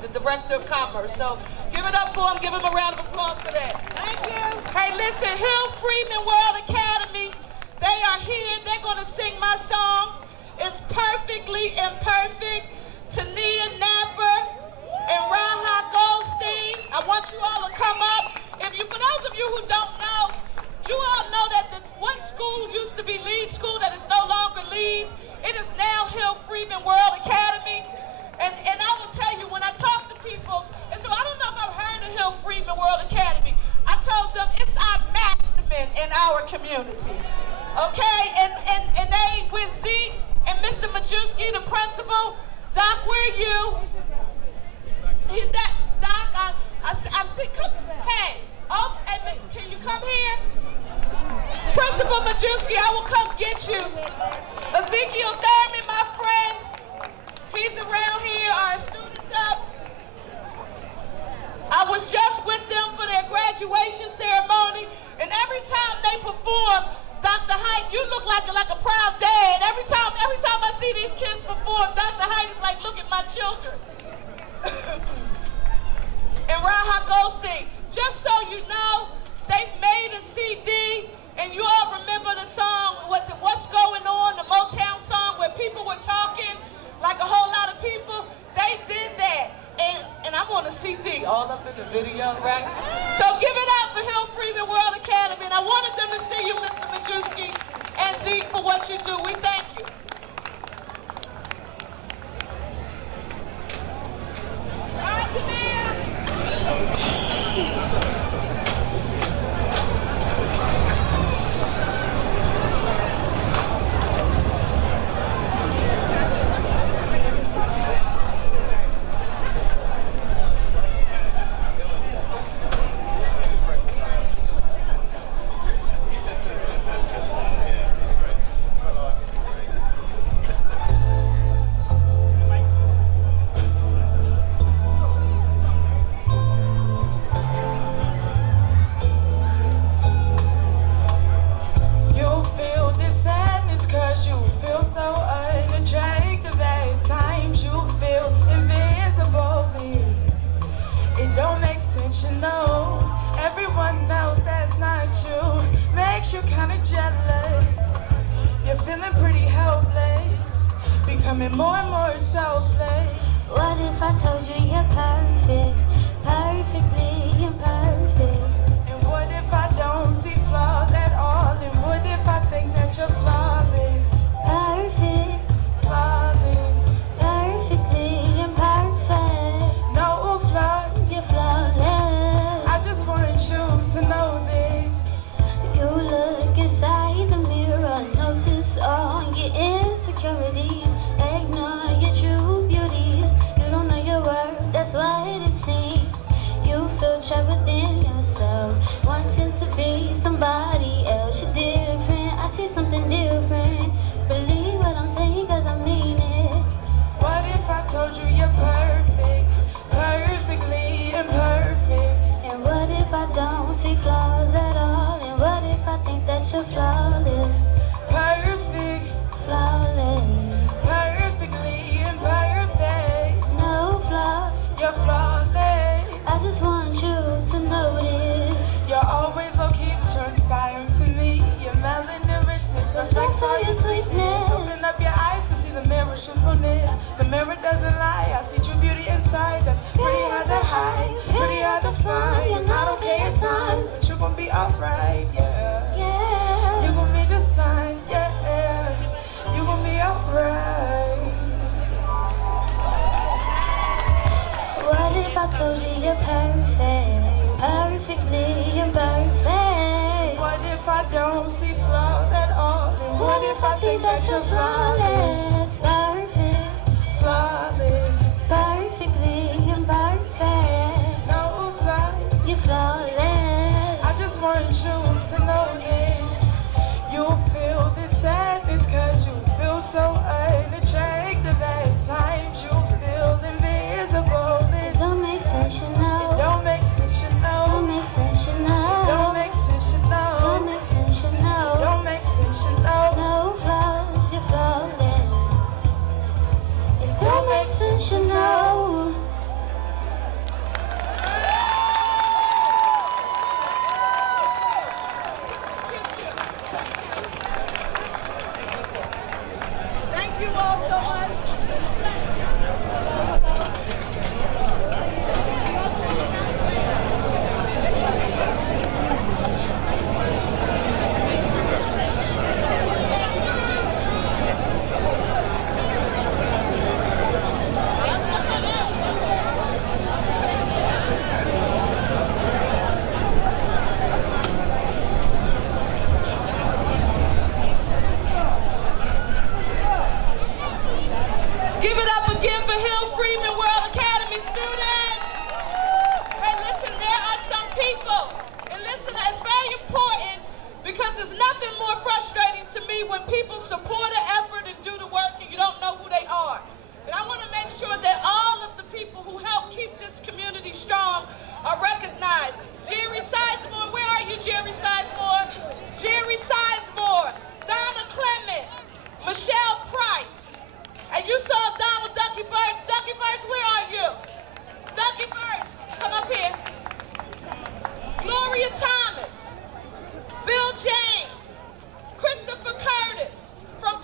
The Director of Commerce. So give it up for him. Give him a round of applause for that. Thank you. Hey, listen, Hill Freeman World Academy, they are here. They're going to sing my song. It's Perfectly Imperfect. Tania Napper and Raha Goldstein. I want you all to come up. For those of you who don't know, you all know that one school used to be Leeds School that is no longer Leeds. It is now Hill Freeman World Academy. And I will tell you, when I talk to people, and so I don't know if I've heard of Hill Freeman World Academy, I told them it's our mastermen in our community. Okay? And they, with Zeke and Mr. Majewski, the principal, Doc, where are you? He's that, Doc, I've seen, come, hey, can you come here? Principal Majewski, I will come get you. Ezekiel Thurman, my friend, he's around here, our students up. I was just with them for their graduation ceremony, and every time they perform, Dr. Height, you look like a proud dad. Every time I see these kids perform, Dr. Height is like, look at my children. And Raha Goldstein, just so you know, they made a CD, and you all remember the song, was it What's Going On, the Motown song where people were talking like a whole lot of people? They did that. And I'm on a CD, all up in the video, right? So give it up for Hill Freeman World Academy. And I wanted them to see you, Mr. Majewski and Zeke, for what you do. We thank you. sensational. Everyone knows that's not true. Makes you kinda jealous. You're feeling pretty helpless, becoming more and more selfless. What if I told you you're perfect, perfectly imperfect? And what if I don't see flaws at all? And what if I think that you're flawless? Perfect, flawless, perfectly imperfect. No flaws, you're flawless. I just want you to know this. You look inside the mirror, notice all your insecurities. Ignore your true beauties. You don't know your worth, that's what it seems. You feel trapped within yourself, wanting to be somebody else. You're different, I see something different. Believe what I'm saying, cause I mean it. What if I told you you're perfect, perfectly imperfect? And what if I don't see flaws at all? And what if I think that you're flawless? Perfect, flawless, perfectly imperfect. No flaws, you're flawless. I just want you to notice. You're always low-key, but you're inspiring to me. Your melanin richness reflects all your sweetness. Open up your eyes to see the mirror's truthfulness. The mirror doesn't lie, I see true beauty inside. That's pretty hard to hide, pretty hard to find. You're not okay at times, but you're gonna be alright, yeah. You're gonna be just fine, yeah. You're gonna be alright. What if I told you you're perfect, perfectly imperfect? What if I don't see flaws at all? And what if I think that you're flawless? Perfect, flawless, perfectly imperfect. No flaws, you're flawless. I just want you to know this. You'll feel this sadness cause you feel so unattractive at times. You'll feel invisible. It don't make sense, you know. It don't make sense, you know. Don't make sense, you know. It don't make sense, you know. Don't make sense, you know. It don't make sense, you know. No flaws, you're flawless. It don't make sense, you know. Thank you all so much. Give it up again for Hill Freeman World Academy students. Hey, listen, there are some people, and listen, it's very important because there's nothing more frustrating to me when people support an effort and do the work and you don't know who they are. And I want to make sure that all of the people who help keep this community strong are recognized. Jerry Sizemore, where are you, Jerry Sizemore? Jerry Sizemore, Donna Clement, Michelle Price. And you saw Donald Ducky Birds. Ducky Birds, where are you? Ducky Birds, come up here. Gloria Thomas, Bill James, Christopher Curtis from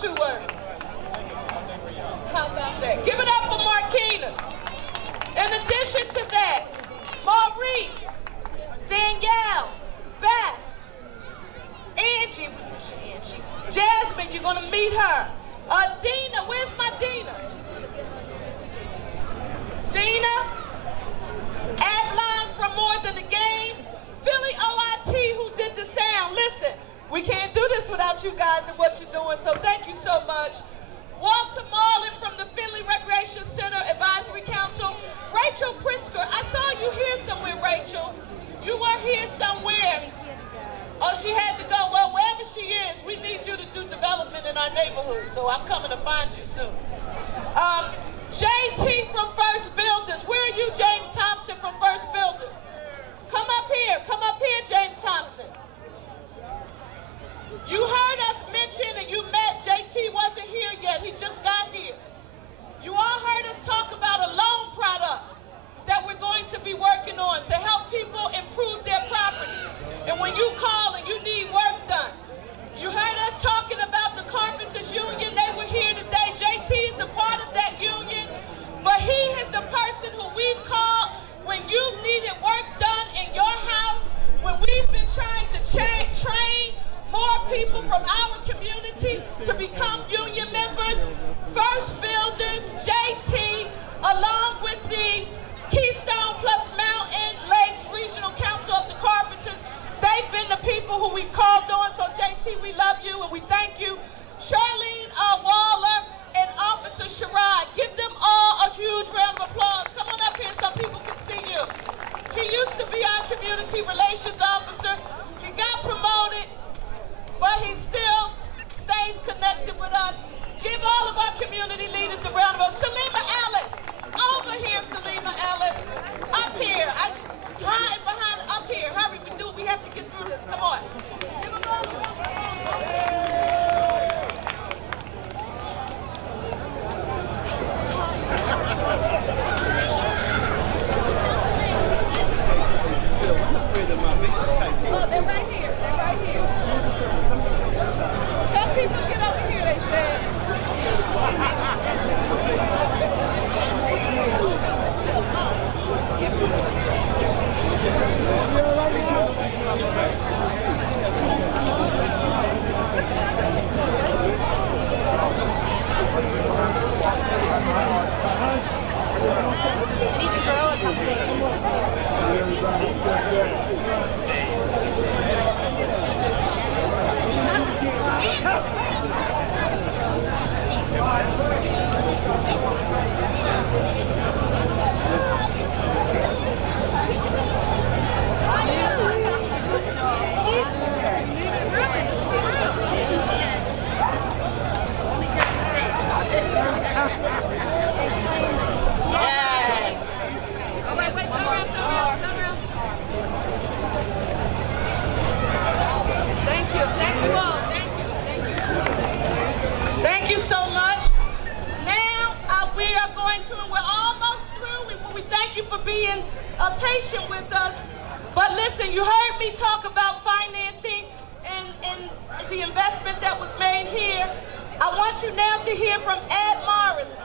2 words. How about that? Give it up for Marquina. In addition to that, Maurice, Danielle, Beth, Angie, Jasmine, you're gonna meet her. Dina, where's my Dina? Dina, Avalon from More Than a Game, Philly OIT who did the sound. Listen, we can't do this without you guys and what you're doing, so thank you so much. Walter Marlin from the Finley Recreation Center Advisory Council. Rachel Pritzker, I saw you here somewhere, Rachel. You were here somewhere. Oh, she had to go. Well, wherever she is, we need you to do development in our neighborhood, so I'm coming to find you soon. JT from First Builders. Where are you, James Thompson from First Builders? Come up here, James Thompson. You heard us mention and you met, JT wasn't here yet, he just got here. You all heard us talk about a loan product that we're going to be working on to help people improve their properties. And when you call and you need work done, you heard us talking about the Carpenters Union. They were here today. JT is a part of that union, but he is the person who we've called when you've needed work done in your house, when we've been trying to train more people from our community to become union members. First Builders, JT, along with the Keystone plus Mountain Lakes Regional Council of the Carpenters, they've been the people who we've called on. So JT, we love you and we thank you. Charlene Waller and Officer Cherelle, give them all a huge round of applause. Come on up here so people can see you. He used to be our community relations officer. He got promoted, but he still stays connected with us. Give all of our community leaders a round of applause. Salima Ellis, over here, Salima Ellis. Up here, hide behind, up here. Hurry, we have to get through this, come on. Give them all. Oh, they're right here, Some people get over here, they said. Need to grow a Thank you so much. Now we are going to, and we're almost through. We thank you for being patient with us. But listen, you heard me talk about financing and the investment that was made here. I want you now to hear from Ed Morris.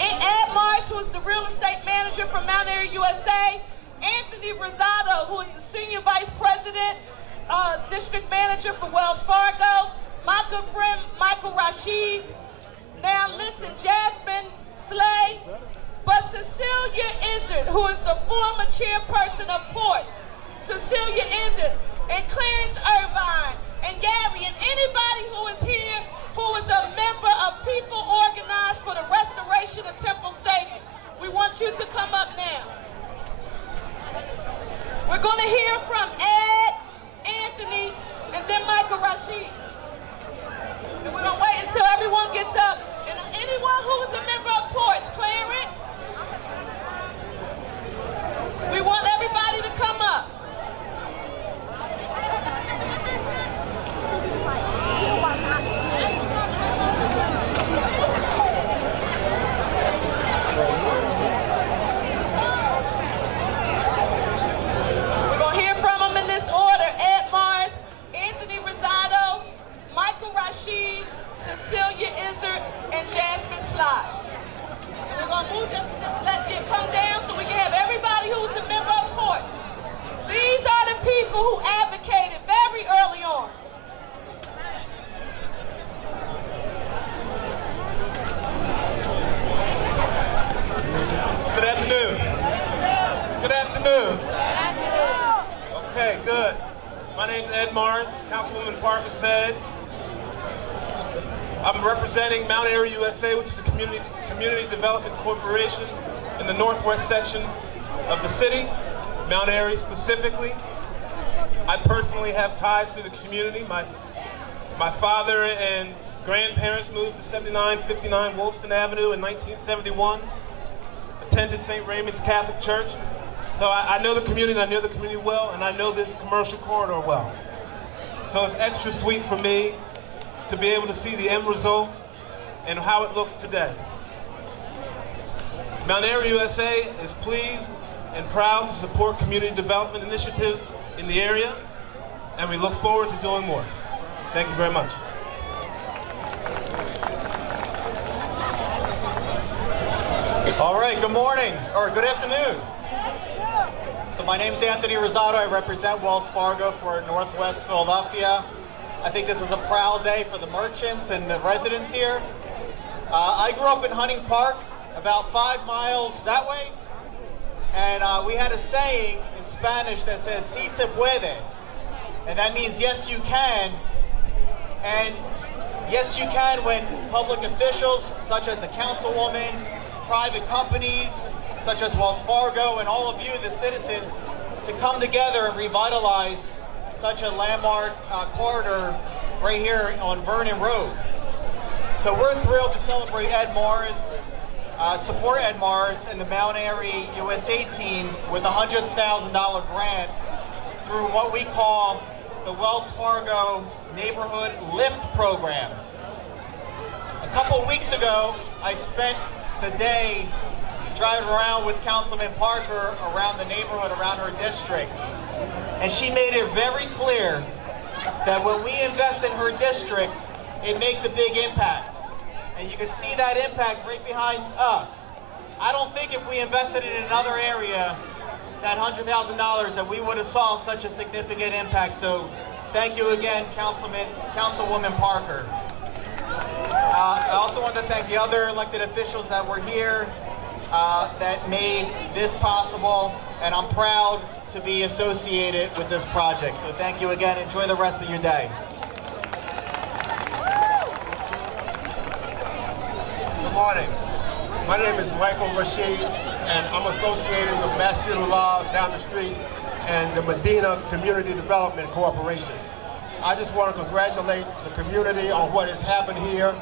And Ed Morris, who is the real estate manager for Mount Airy USA. Anthony Rosado, who is the senior vice president, district manager for Wells Fargo. My good friend, Michael Rashid. Now listen, Jasmine Slay, but Cecilia Izzard, who is the former chairperson of Ports. Cecilia Izzard, and Clarence Irvine, and Gary, and anybody who is here who is a member of People Organized for the Restoration of Temple Stadium. We want you to come up now. We're going to hear from Ed, Anthony, and then Michael Rashid. And we're going to wait until everyone gets up. And anyone who is a member of Ports, Clarence, we want everybody to come up. We're going to hear from them in this order. Ed Morris, Anthony Rosado, people who advocated very early on. Good afternoon. Good afternoon. Okay, good. My name's Ed Morris. Councilwoman Parker said. I'm representing Mount Airy USA, which is a community development corporation in the northwest section of the city, Mount Airy specifically. I personally have ties to the community. My father and grandparents moved to 7959 Woolston Avenue in 1971, attended St. Raymond's Catholic Church. So I know the community, I know the community well, and I know this commercial corridor well. So it's extra sweet for me to be able to see the end result and how it looks today. Mount Airy USA is pleased and proud to support community development initiatives in the area, and we look forward to doing more. Thank you very much. All right, good morning, or good afternoon. So my name is Anthony Rosado. I represent Wells Fargo for Northwest Philadelphia. I think this is a proud day for the merchants and the residents here. I grew up in Hunting Park, about 5 miles that way. And we had a saying in Spanish that says, "Si se puede." And that means yes, you can. And yes, you can when public officials, such as the Councilwoman, private companies, such as Wells Fargo, and all of you, the citizens, to come together and revitalize such a landmark corridor right here on Vernon Road. So we're thrilled to celebrate Ed Morris, support Ed Morris and the Mount Airy USA team with a $100,000 grant through what we call the Wells Fargo Neighborhood Lift Program. A couple weeks ago, I spent the day driving around with Councilman Parker around the neighborhood, around her district. And she made it very clear that when we invest in her district, it makes a big impact. And you can see that impact right behind us. I don't think if we invested in another area, that $100,000, that we would have saw such a significant impact. So thank you again, Councilwoman Parker. I also want to thank the other elected officials that were here that made this possible, and I'm proud to be associated with this project. So thank you again. Enjoy the rest of your day. Good morning. My name is Michael Rashid, and I'm associated with Mass General Law down the street and the Medina Community Development Corporation. I just want to congratulate the community on what has happened here.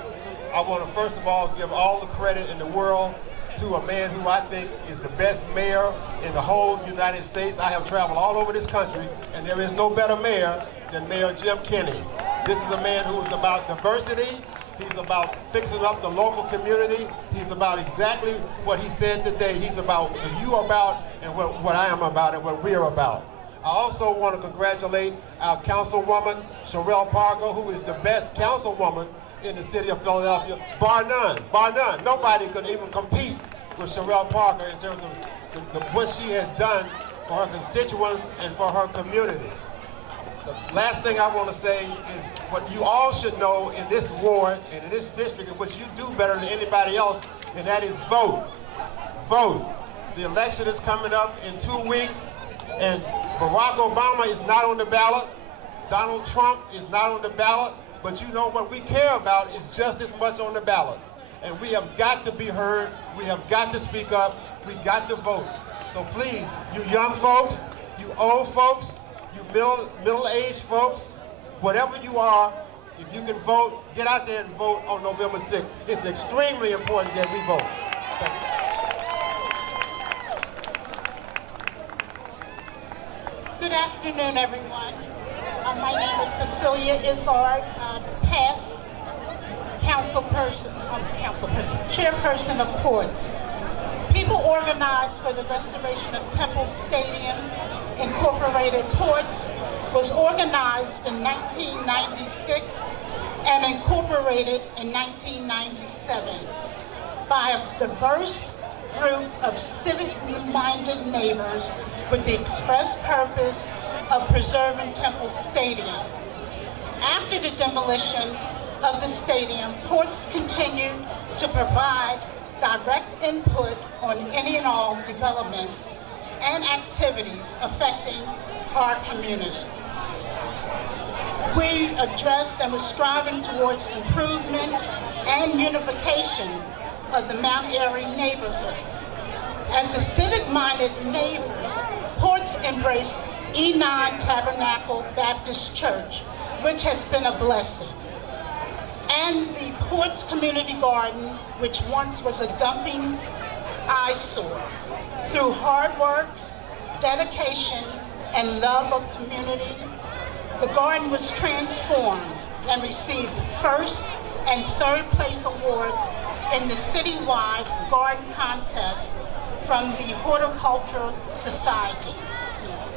I want to first of all give all the credit in the world to a man who I think is the best mayor in the whole United States. I have traveled all over this country, and there is no better mayor than Mayor Jim Kenney. This is a man who is about diversity. He's about fixing up the local community. He's about exactly what he said today. He's about what you are about and what I am about and what we're about. I also want to congratulate our Councilwoman, Cherelle Parker, who is the best councilwoman in the city of Philadelphia, bar none, bar none. Nobody could even compete with Cherelle Parker in terms of what she has done for her constituents and for her community. The last thing I want to say is what you all should know in this ward and in this district, and what you do better than anybody else, and that is vote. Vote. The election is coming up in 2 weeks, and Barack Obama is not on the ballot. Donald Trump is not on the ballot. But you know what we care about is just as much on the ballot. And we have got to be heard. We have got to speak up. We got to vote. So please, you young folks, you old folks, you middle-aged folks, whatever you are, if you can vote, get out there and vote on November 6th. It's extremely important that we vote. Thank you. Good afternoon, everyone. My name is Cecilia Izzard, past chairperson of Ports. People organized for the restoration of Temple Stadium Incorporated Ports was organized in 1996 and incorporated in 1997 by a diverse group of civic-minded neighbors with the express purpose of preserving Temple Stadium. After the demolition of the stadium, Ports continued to provide direct input on any and all developments and activities affecting our community. We addressed and were striving towards improvement and unification of the Mount Airy neighborhood. As the civic-minded neighbors, Ports embraced E9 Tabernacle Baptist Church, which has been a blessing, and the Ports Community Garden, which once was a dumping eyesore. Through hard work, dedication, and love of community, the garden was transformed and received first and third place awards in the citywide garden contest from the Horticultural Society.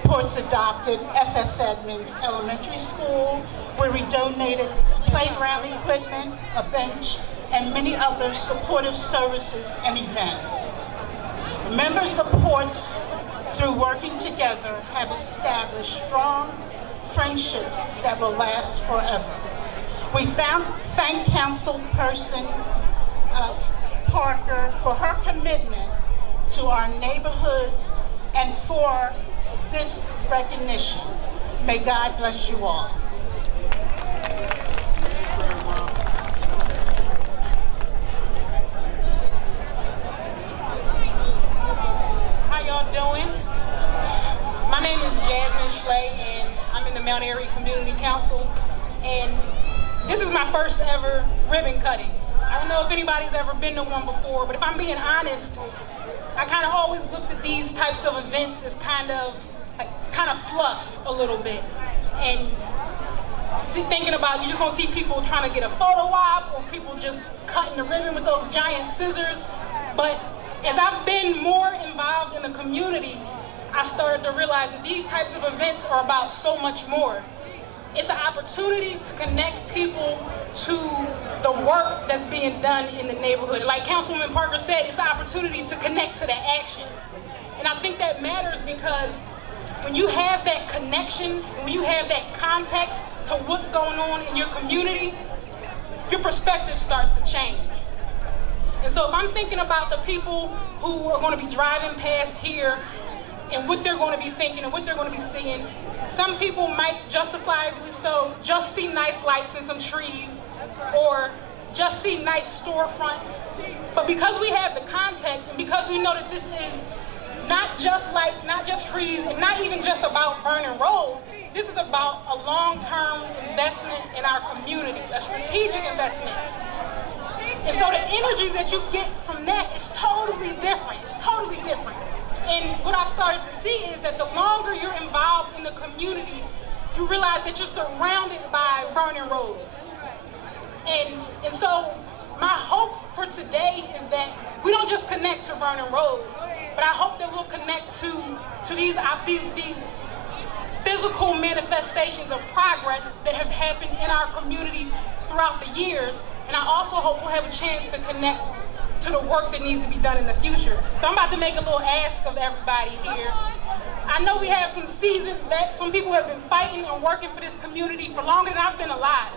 Ports adopted F.S. Edmonds Elementary School, where we donated playground equipment, a bench, and many other supportive services and events. Members of Ports, through working together, have established strong friendships that will last forever. We thank Councilperson Parker for her commitment to our neighborhoods and for this recognition. May God bless you all. How y'all doing? My name is Jasmine Schley, and I'm in the Mount Airy Community Council, and this is my first ever ribbon cutting. I don't know if anybody's ever been to one before, but if I'm being honest, I kind of always looked at these types of events as kind of fluff a little bit, and thinking about you're just gonna see people trying to get a photo op or people just cutting the ribbon with those giant scissors. But as I've been more involved in the community, I started to realize that these types of events are about so much more. It's an opportunity to connect people to the work that's being done in the neighborhood. Like Councilwoman Parker said, it's an opportunity to connect to the action. And I think that matters because when you have that connection, when you have that context to what's going on in your community, your perspective starts to change. And so if I'm thinking about the people who are going to be driving past here and what they're going to be thinking and what they're going to be seeing, some people might justifiably so just see nice lights and some trees, or just see nice storefronts. But because we have the context and because we know that this is not just lights, not just trees, and not even just about Vernon Road, this is about a long-term investment in our community, a strategic investment. And so the energy that you get from that is totally different. It's totally different. And what I've started to see is that the longer you're involved in the community, you realize that you're surrounded by Vernon Roads. And so my hope for today is that we don't just connect to Vernon Road, but I hope that we'll connect to these physical manifestations of progress that have happened in our community throughout the years. And I also hope we'll have a chance to connect to the work that needs to be done in the future. So I'm about to make a little ask of everybody here. I know we have some seasoned vets, some people who have been fighting and working for this community for longer than I've been alive.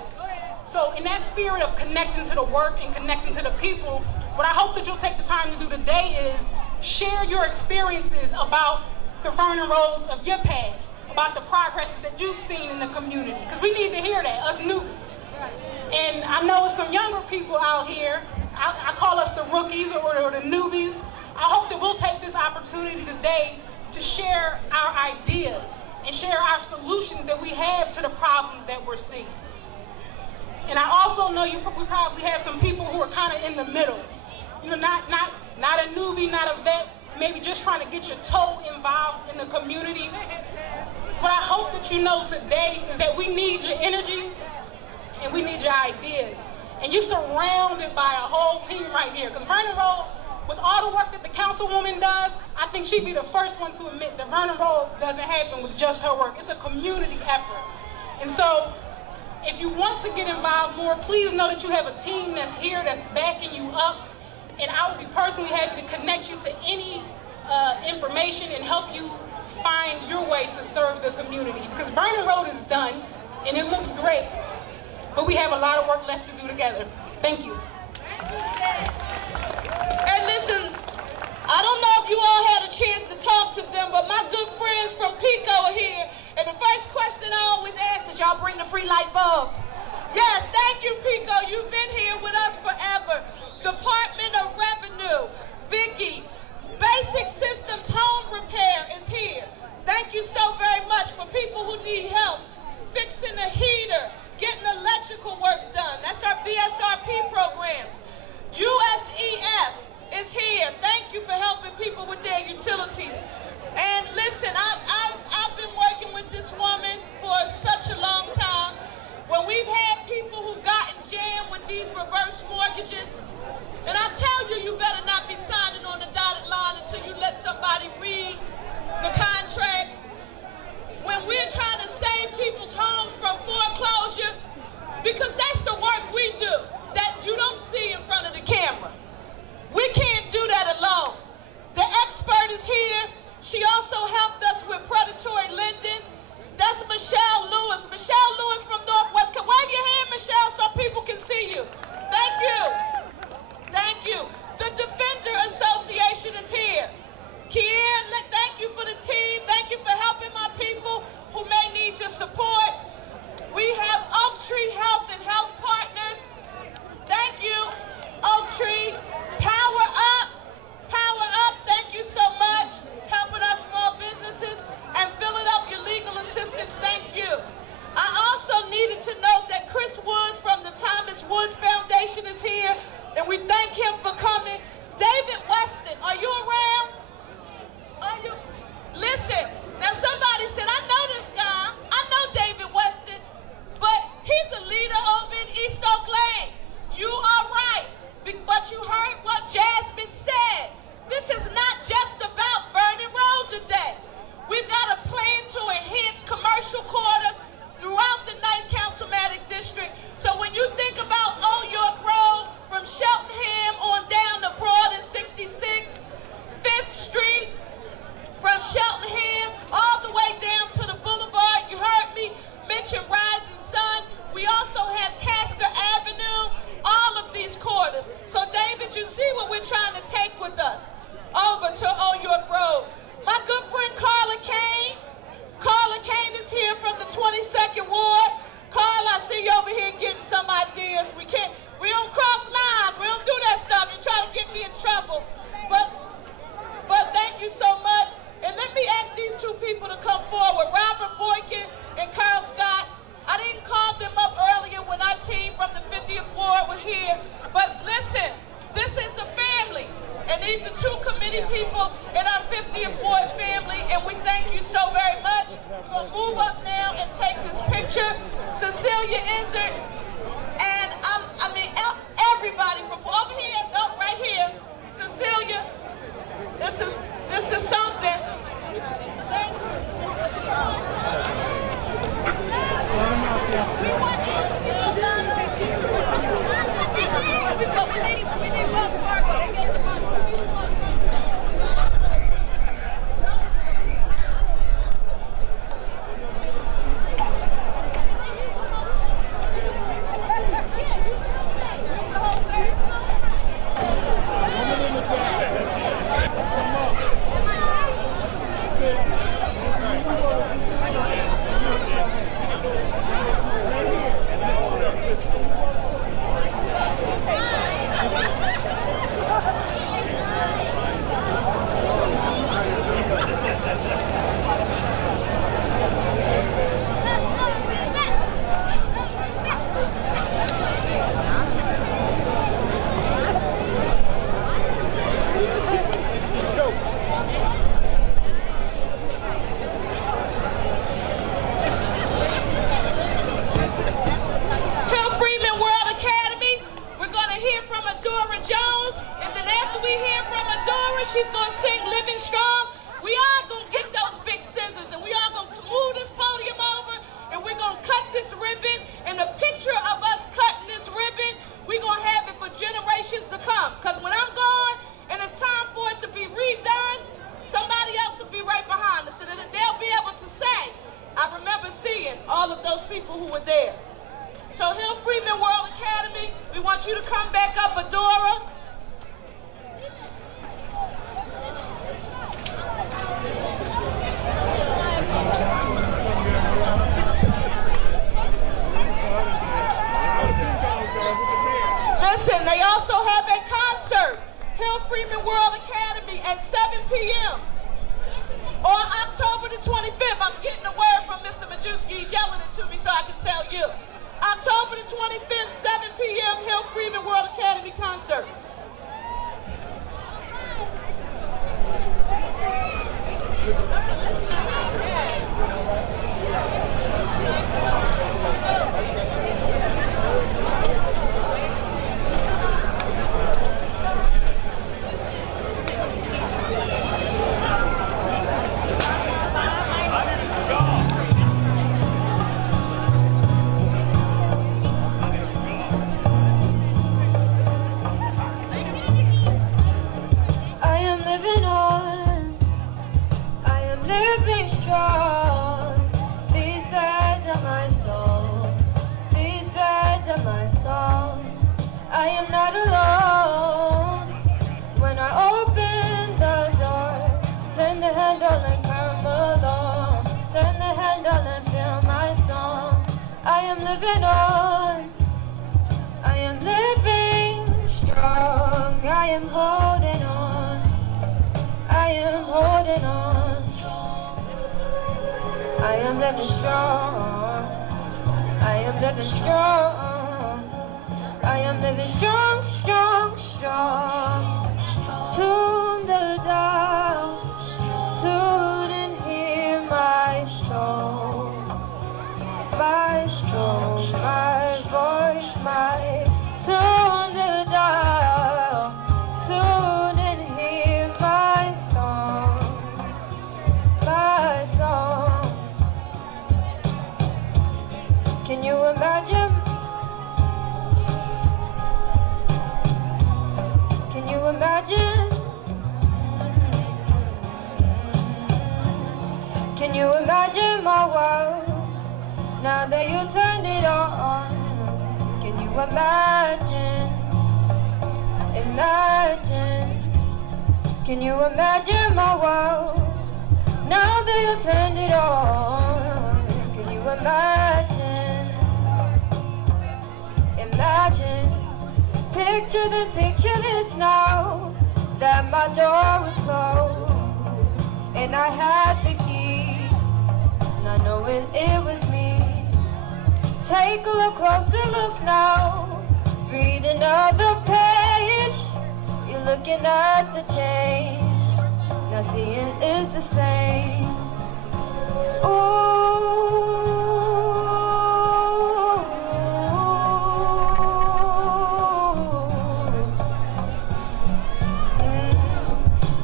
So in that spirit of connecting to the work and connecting to the people, what I hope that you'll take the time to do today is share your experiences about the Vernon Roads of your past, about the progresses that you've seen in the community, because we need to hear that, us newbies. And I know some younger people out here, I call us the rookies or the newbies. I hope that we'll take this opportunity today to share our ideas and share our solutions that we have to the problems that we're seeing. And I also know we probably have some people who are kind of in the middle. You know, not a newbie, not a vet, maybe just trying to get your toe involved in the community. What I hope that you know today is that we need your energy and we need your ideas. And you're surrounded by a whole team right here. Because Vernon Road, with all the work that the Councilwoman does, I think she'd be the first one to admit that Vernon Road doesn't happen with just her work. It's a community effort. And so, if you want to get involved more, please know that you have a team that's here, that's backing you up. And I would be personally happy to connect you to any information and help you find your way to serve the community. Because Vernon Road is done, and it looks great. But we have a lot of work left to do together. Thank you. And listen, I don't know if you all had a chance to talk to them, but my good friends from Pico are here. And the first question I always ask, did y'all bring the free light bulbs? Yes, thank you, Pico. You've been here with us forever. Department of Revenue, Vicky, Basic Systems Home Repair is here. Thank you so very much for people who need help fixing a heater, getting electrical work done. That's our BSRP program. USEF is here. Thank you for helping people with their utilities. And listen, I've been working with this woman for such a long time. When we've had people who've gotten jammed with these reverse mortgages, and I tell you, you better not be signing on the dotted line until you let somebody read the contract. When we're trying again, all of those people who were there. So Hill Freeman World Academy, we want you to come back up, Adora. Listen, they also have a concert, Hill Freeman World Academy at 7 p.m. on October the 25th. I'm getting a word from Mr. Majewski. He's yelling it to me so I can tell you. October the 25th, 7 p.m., Hill Freeman World Academy concert. Living strong, these days are my soul, these days are my song. I am not alone. When I open the door, turn the handle and come along, turn the handle and feel my song. I am living on, I am living strong, I am holding on, I am holding on. I am living strong, I am living strong, I am living strong, strong, strong. Tune the dial, tune and hear my soul, my voice, my tune the dial, tune and hear my song, my song. Can you imagine? Can you imagine? Can you imagine my world now that you turned it on? Can you imagine? Imagine. Can you imagine my world now that you turned it on? Can you imagine? Imagine, picture this now, that my door was closed, and I had the key, not knowing it was me. Take a look closer, look now, read another page, you're looking at the change, now seeing is the same. Ooh.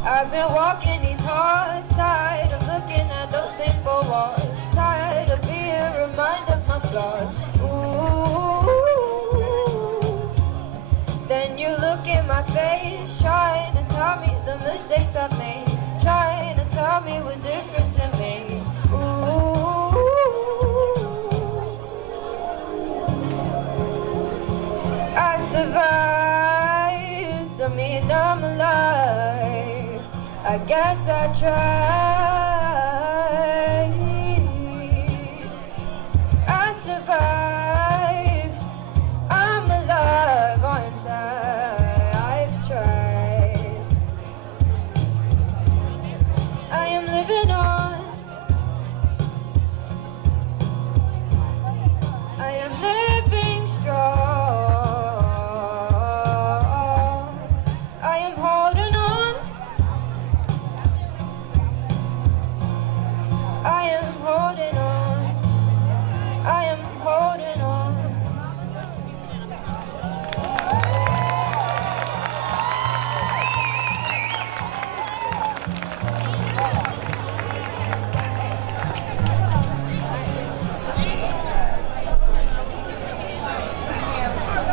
I've been walking these halls, tired of looking at those simple walls, tired of being reminded of my flaws. Ooh. Then you look in my face, trying to tell me the mistakes I've made, trying to tell me what difference it makes. Ooh. I survived, I mean I'm alive, I guess I tried. I survived, I'm alive on time, I've tried. I am living on, I am living strong. I am holding on, I am holding on, I am holding on.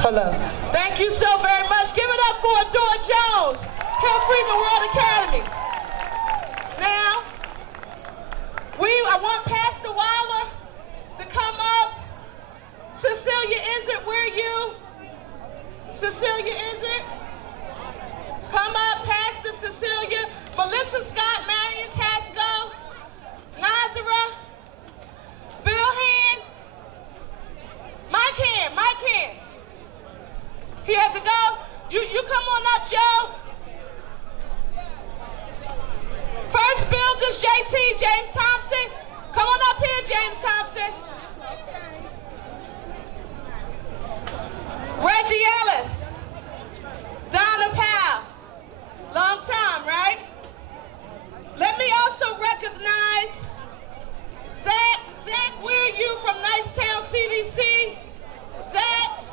Hello. Thank you so very much. Give it up for Adora Jones, Hill Freeman World Academy. Now, I want Pastor Weiler to come Cecilia, is it? Come up, Pastor Cecilia. Melissa Scott, Marion Tasco, Nazareth, Bill Hand, Mike Hand. He had to go. You come on up, Joe. First Builders, JT, James Thompson. Come on up here, James Thompson. Reggie Ellis, Donna Powell. Long time, right? Let me also recognize Zach. Zach, where are you from Knightstown CDC? Zach,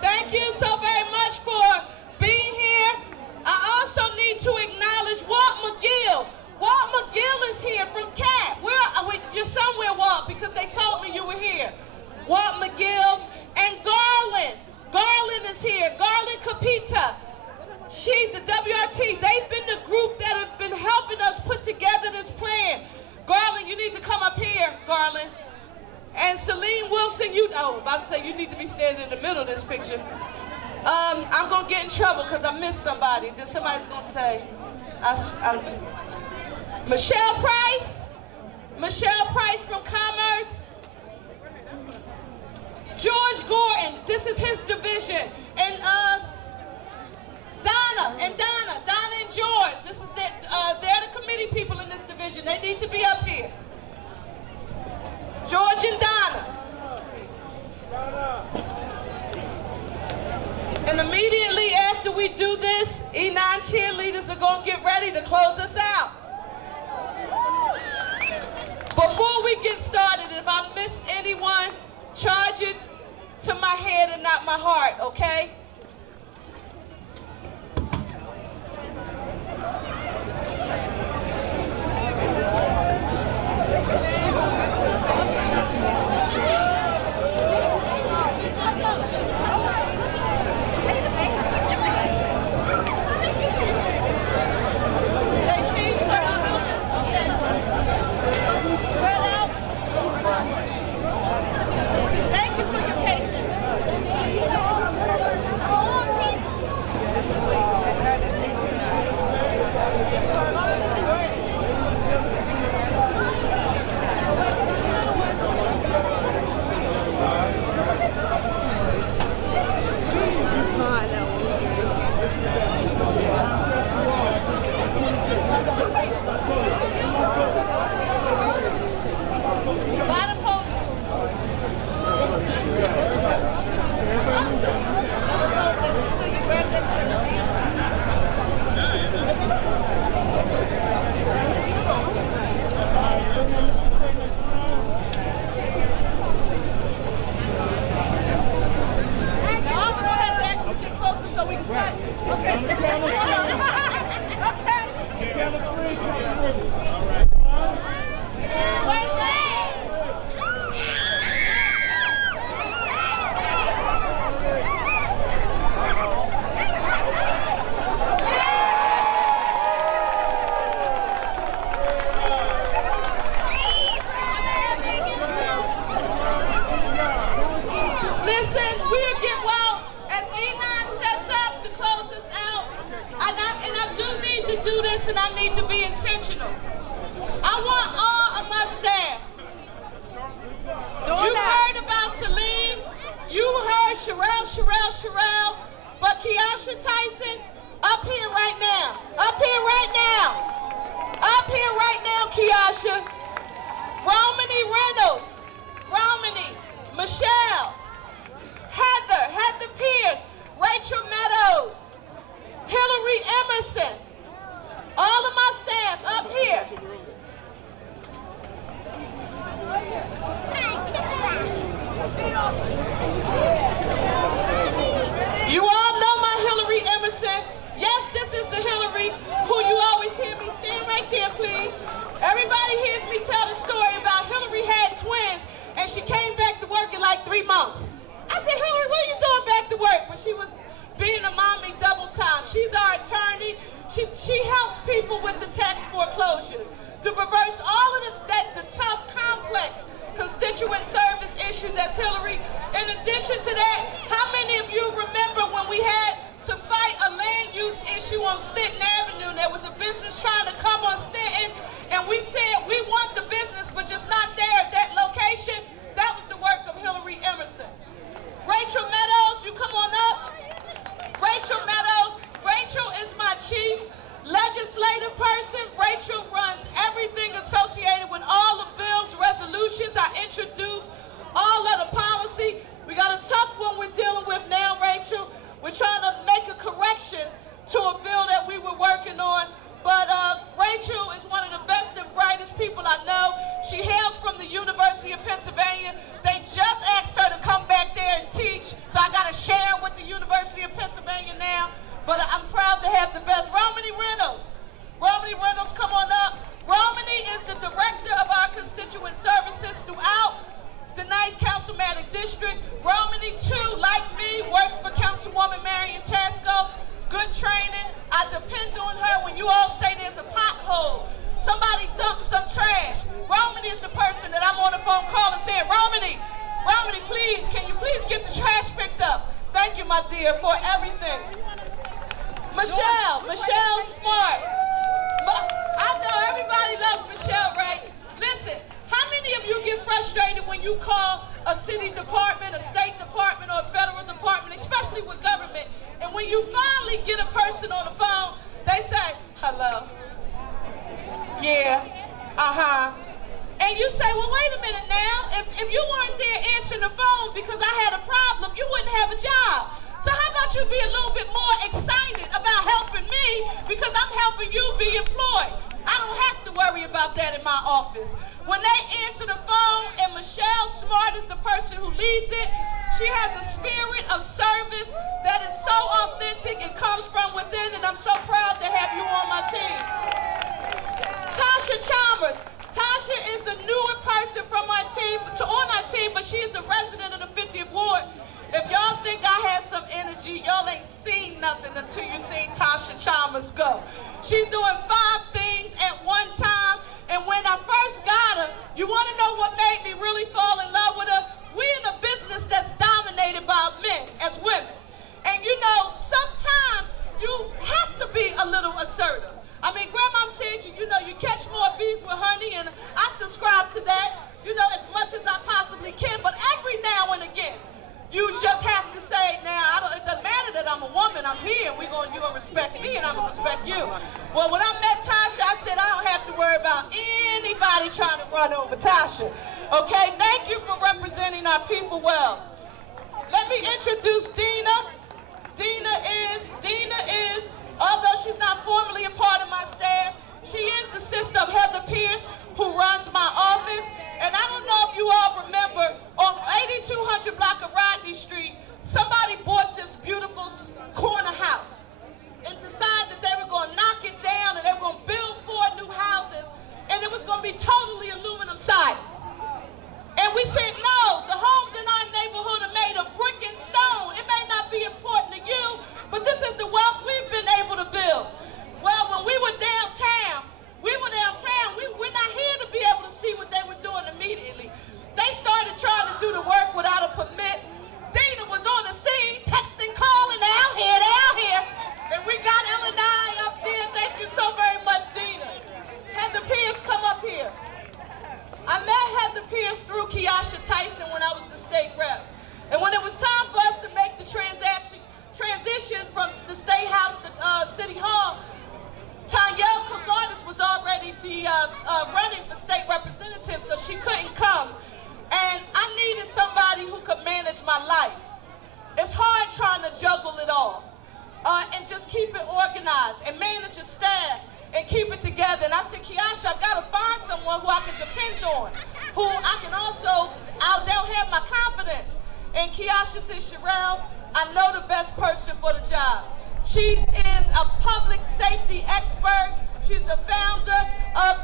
thank you so very much for being here. I also need to acknowledge Walt McGill. Walt McGill is here from CAT. You're somewhere, Walt, because they told me you were here. Walt McGill and Garland. Garland is here. Garland Capita. The WRT, they've been the group that have been helping us put together this plan. Garland, you need to come up here, Garland. And Celine Wilson, about to say you need to be standing in the middle of this picture. I'm going to get in trouble because I missed somebody. Somebody's going to say, Michelle Price from Commerce. George Gordon, this is his division. And Donna and George, they're the committee people in this division. They need to be up here. George and Donna. And immediately after we do this, E9 cheerleaders are going to get ready to close us out. Before we get started, if I missed anyone, charge it to my head and not my heart, okay? Thank you for your patience. And I need to be intentional. I want all of my staff. You heard about Celine. You heard Cherelle. But Keisha Tyson, up here right now. Keisha. Romany Reynolds. Michelle. Heather Pierce. Rachel Meadows. Hillary Emerson. All of my staff up here. You all know my Hillary Emerson. Yes, this is the Hillary who you always hear me. Stand right there, please. Everybody hears me tell the story about Hillary had twins and she came back to work in like 3 months. I said, Hillary, what are you doing back to work? But she was being a mommy double time. She's our attorney. She helps people with the tax foreclosures to reverse all of the tough, complex constituent service issue that's Hillary. In addition to that, how many of you remember when we Pennsylvania. They just asked her to come back there and teach, so I got to share with the University of Pennsylvania now. But I'm proud to have the best. Romany Reynolds. Romany Reynolds, come on up. Romany is the director of our constituent services throughout the 9th Councilmanic District. Romany, too, like me, worked for Councilwoman Marion Tasco. Good training. I depend on her when you all say there's a pothole. Somebody dumped some trash. Romany is the person that I'm on the phone calling saying, Romany, please, can you please get the trash picked up? Thank you, my dear, for everything. Michelle Smart. I know everybody loves Michelle, right? Listen, how many of you get frustrated when you call a city department, a state department, or a federal department, especially with government, and when you finally get a person on the phone, they say, hello, yeah, and you say, well, wait a minute now, if you weren't there answering the phone because I had a problem, you wouldn't have a job. So how about you be a little bit more excited about helping me because I'm helping you be employed. I don't have to worry about that in my office. When they answer the phone and Michelle Smart is the person who leads it, she has a spirit of service that is so authentic. It comes from within, and I'm so proud to have you on my team. Tasha Chalmers. Tasha is the newer person from my team, on our team, but she is a resident of the 50th Ward. If y'all think I have some energy, y'all ain't seen nothing until you seen Tasha Chalmers go. She's doing 5 things at one time, and when I first got her, you want to know what made me really fall in love with her? We in a business that's dominated by men as women. And you know, sometimes you have to be a little assertive. I mean, Grandma said, you know, you catch more bees with honey, and I subscribe to that, you know, as much as I possibly can. But every now and again, you just have to say, now, it doesn't matter that I'm a woman, I'm here, and you're going to respect me, and I'm going to respect you. Well, when I met Tasha, I said, I don't have to worry about anybody trying to run over Tasha. Okay, thank you for representing our people well. Let me introduce Dina. Dina is, although she's not formally a part of my staff, she is the sister of Heather Pierce, who runs my office. And I don't know if you all remember, on 8200 block of Rodney Street, somebody bought this beautiful corner house and decided that they were going to knock it down and they were going to build 4 new houses, and it was going to be totally aluminum siding. And we said, no, the homes in our neighborhood are made of brick and stone. It may not be important to you, but this is the wealth we've been able to build. Well, when we were downtown, we're not here to be able to see what they were doing immediately. They started trying to do the work without a permit. Dina was on the scene, texting, calling, out here. And we got L&I up there. Thank you so very much, Dina. Heather Pierce, come up here. I met Heather Pierce through Kiasha Tyson when I was the state rep. And when it was time for us to make the transition from the State House to City Hall, Tanyelle Kogartis was already running for state representative, so she couldn't come. And I needed somebody who could manage my life. It's hard trying to juggle it all and just keep it organized and manage a staff and keep it together. And I said, Kiasha, I gotta find someone who I can depend on, who I can also, they'll have my confidence. And Kiasha said, Cherelle, I know the best person for the job. She is a public safety expert. She's the founder of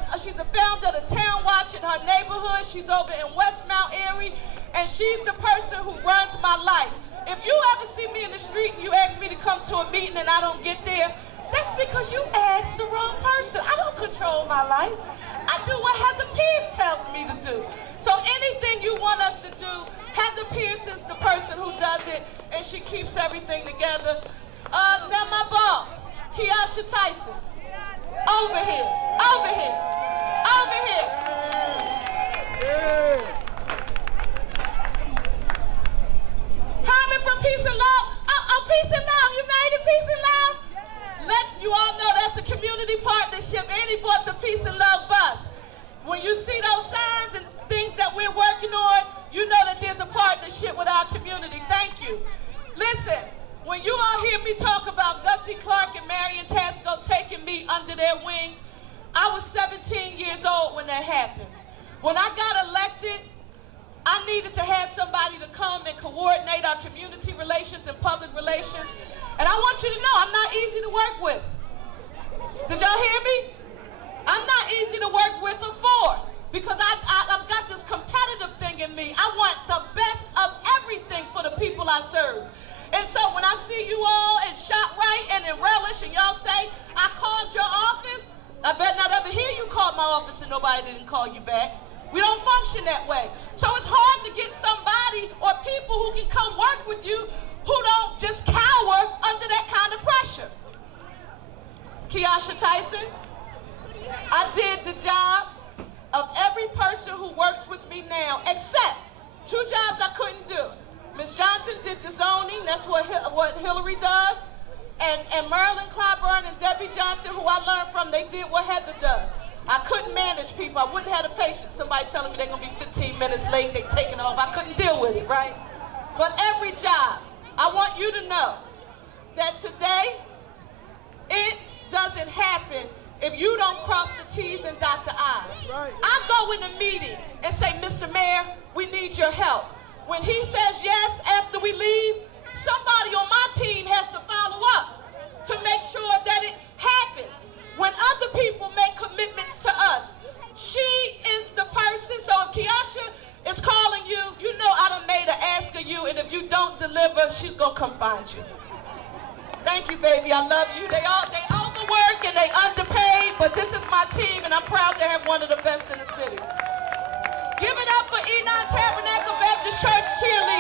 the Town Watch in her neighborhood. She's over in Westmount area, and she's the person who runs my life. If you ever see me in the street and you ask me to come to a meeting and I don't get there, that's because you asked the wrong person. I don't control my life. I do what Heather Pierce tells me to do. So anything you want us to do, Heather Pierce is the person who does it, and she keeps everything together. Now my boss, Kiasha Tyson. Over here. Herman from Peace and Love. Oh, Peace and Love. You made it, Peace and Love? Let you all know that's a community partnership, and he bought the Peace and Love bus. When you see those signs and things that we're working on, you know that there's a partnership with our community. Thank you. Listen, when you all hear me talk about Gussie Clark and Marion Tasco taking me under their wing, I was 17 years old when that happened. When I got elected, I needed to have somebody to come and coordinate our community relations and public relations. And I want you to know I'm not easy to work with. Did y'all hear me? I'm not easy to work with or for, because I've got this competitive thing in me. I want the best of everything for the people I serve. And so when I see you all in ShopRite and in Relish and y'all say, I called your office, I bet not ever hear you call my office and nobody didn't call you back. We don't function that way. So it's hard to get somebody or people who can come work with you who don't just cower under that kind of pressure. Keisha Tyson, I did the job of every person who works with me now, except 2 jobs I couldn't do. Ms. Johnson did the zoning, that's what Hillary does, and Marilyn Clyburn and Debbie Johnson, who I learned from, they did what Heather does. I couldn't manage people. I wouldn't have the patience. Somebody telling me they're gonna be 15 minutes late, they taking off. I couldn't deal with it, right? But every job, I want you to know that today, it doesn't happen if you don't cross the T's and dot the I's. Right. I go in a meeting and say, Mr. Mayor, we need your help. When he says yes after we leave, somebody on my team has to follow up to make sure that it happens. When other people make commitments to us, she is the person. So if Keisha is calling you, you know I done made an ask of you, and if you don't deliver, she's gonna come find you. Thank you, baby. I love you. They overwork and they underpaid, but this is my team, and I'm proud to have one of the best in the city. Give it up for Enon Tabernacle Baptist Church cheerleaders.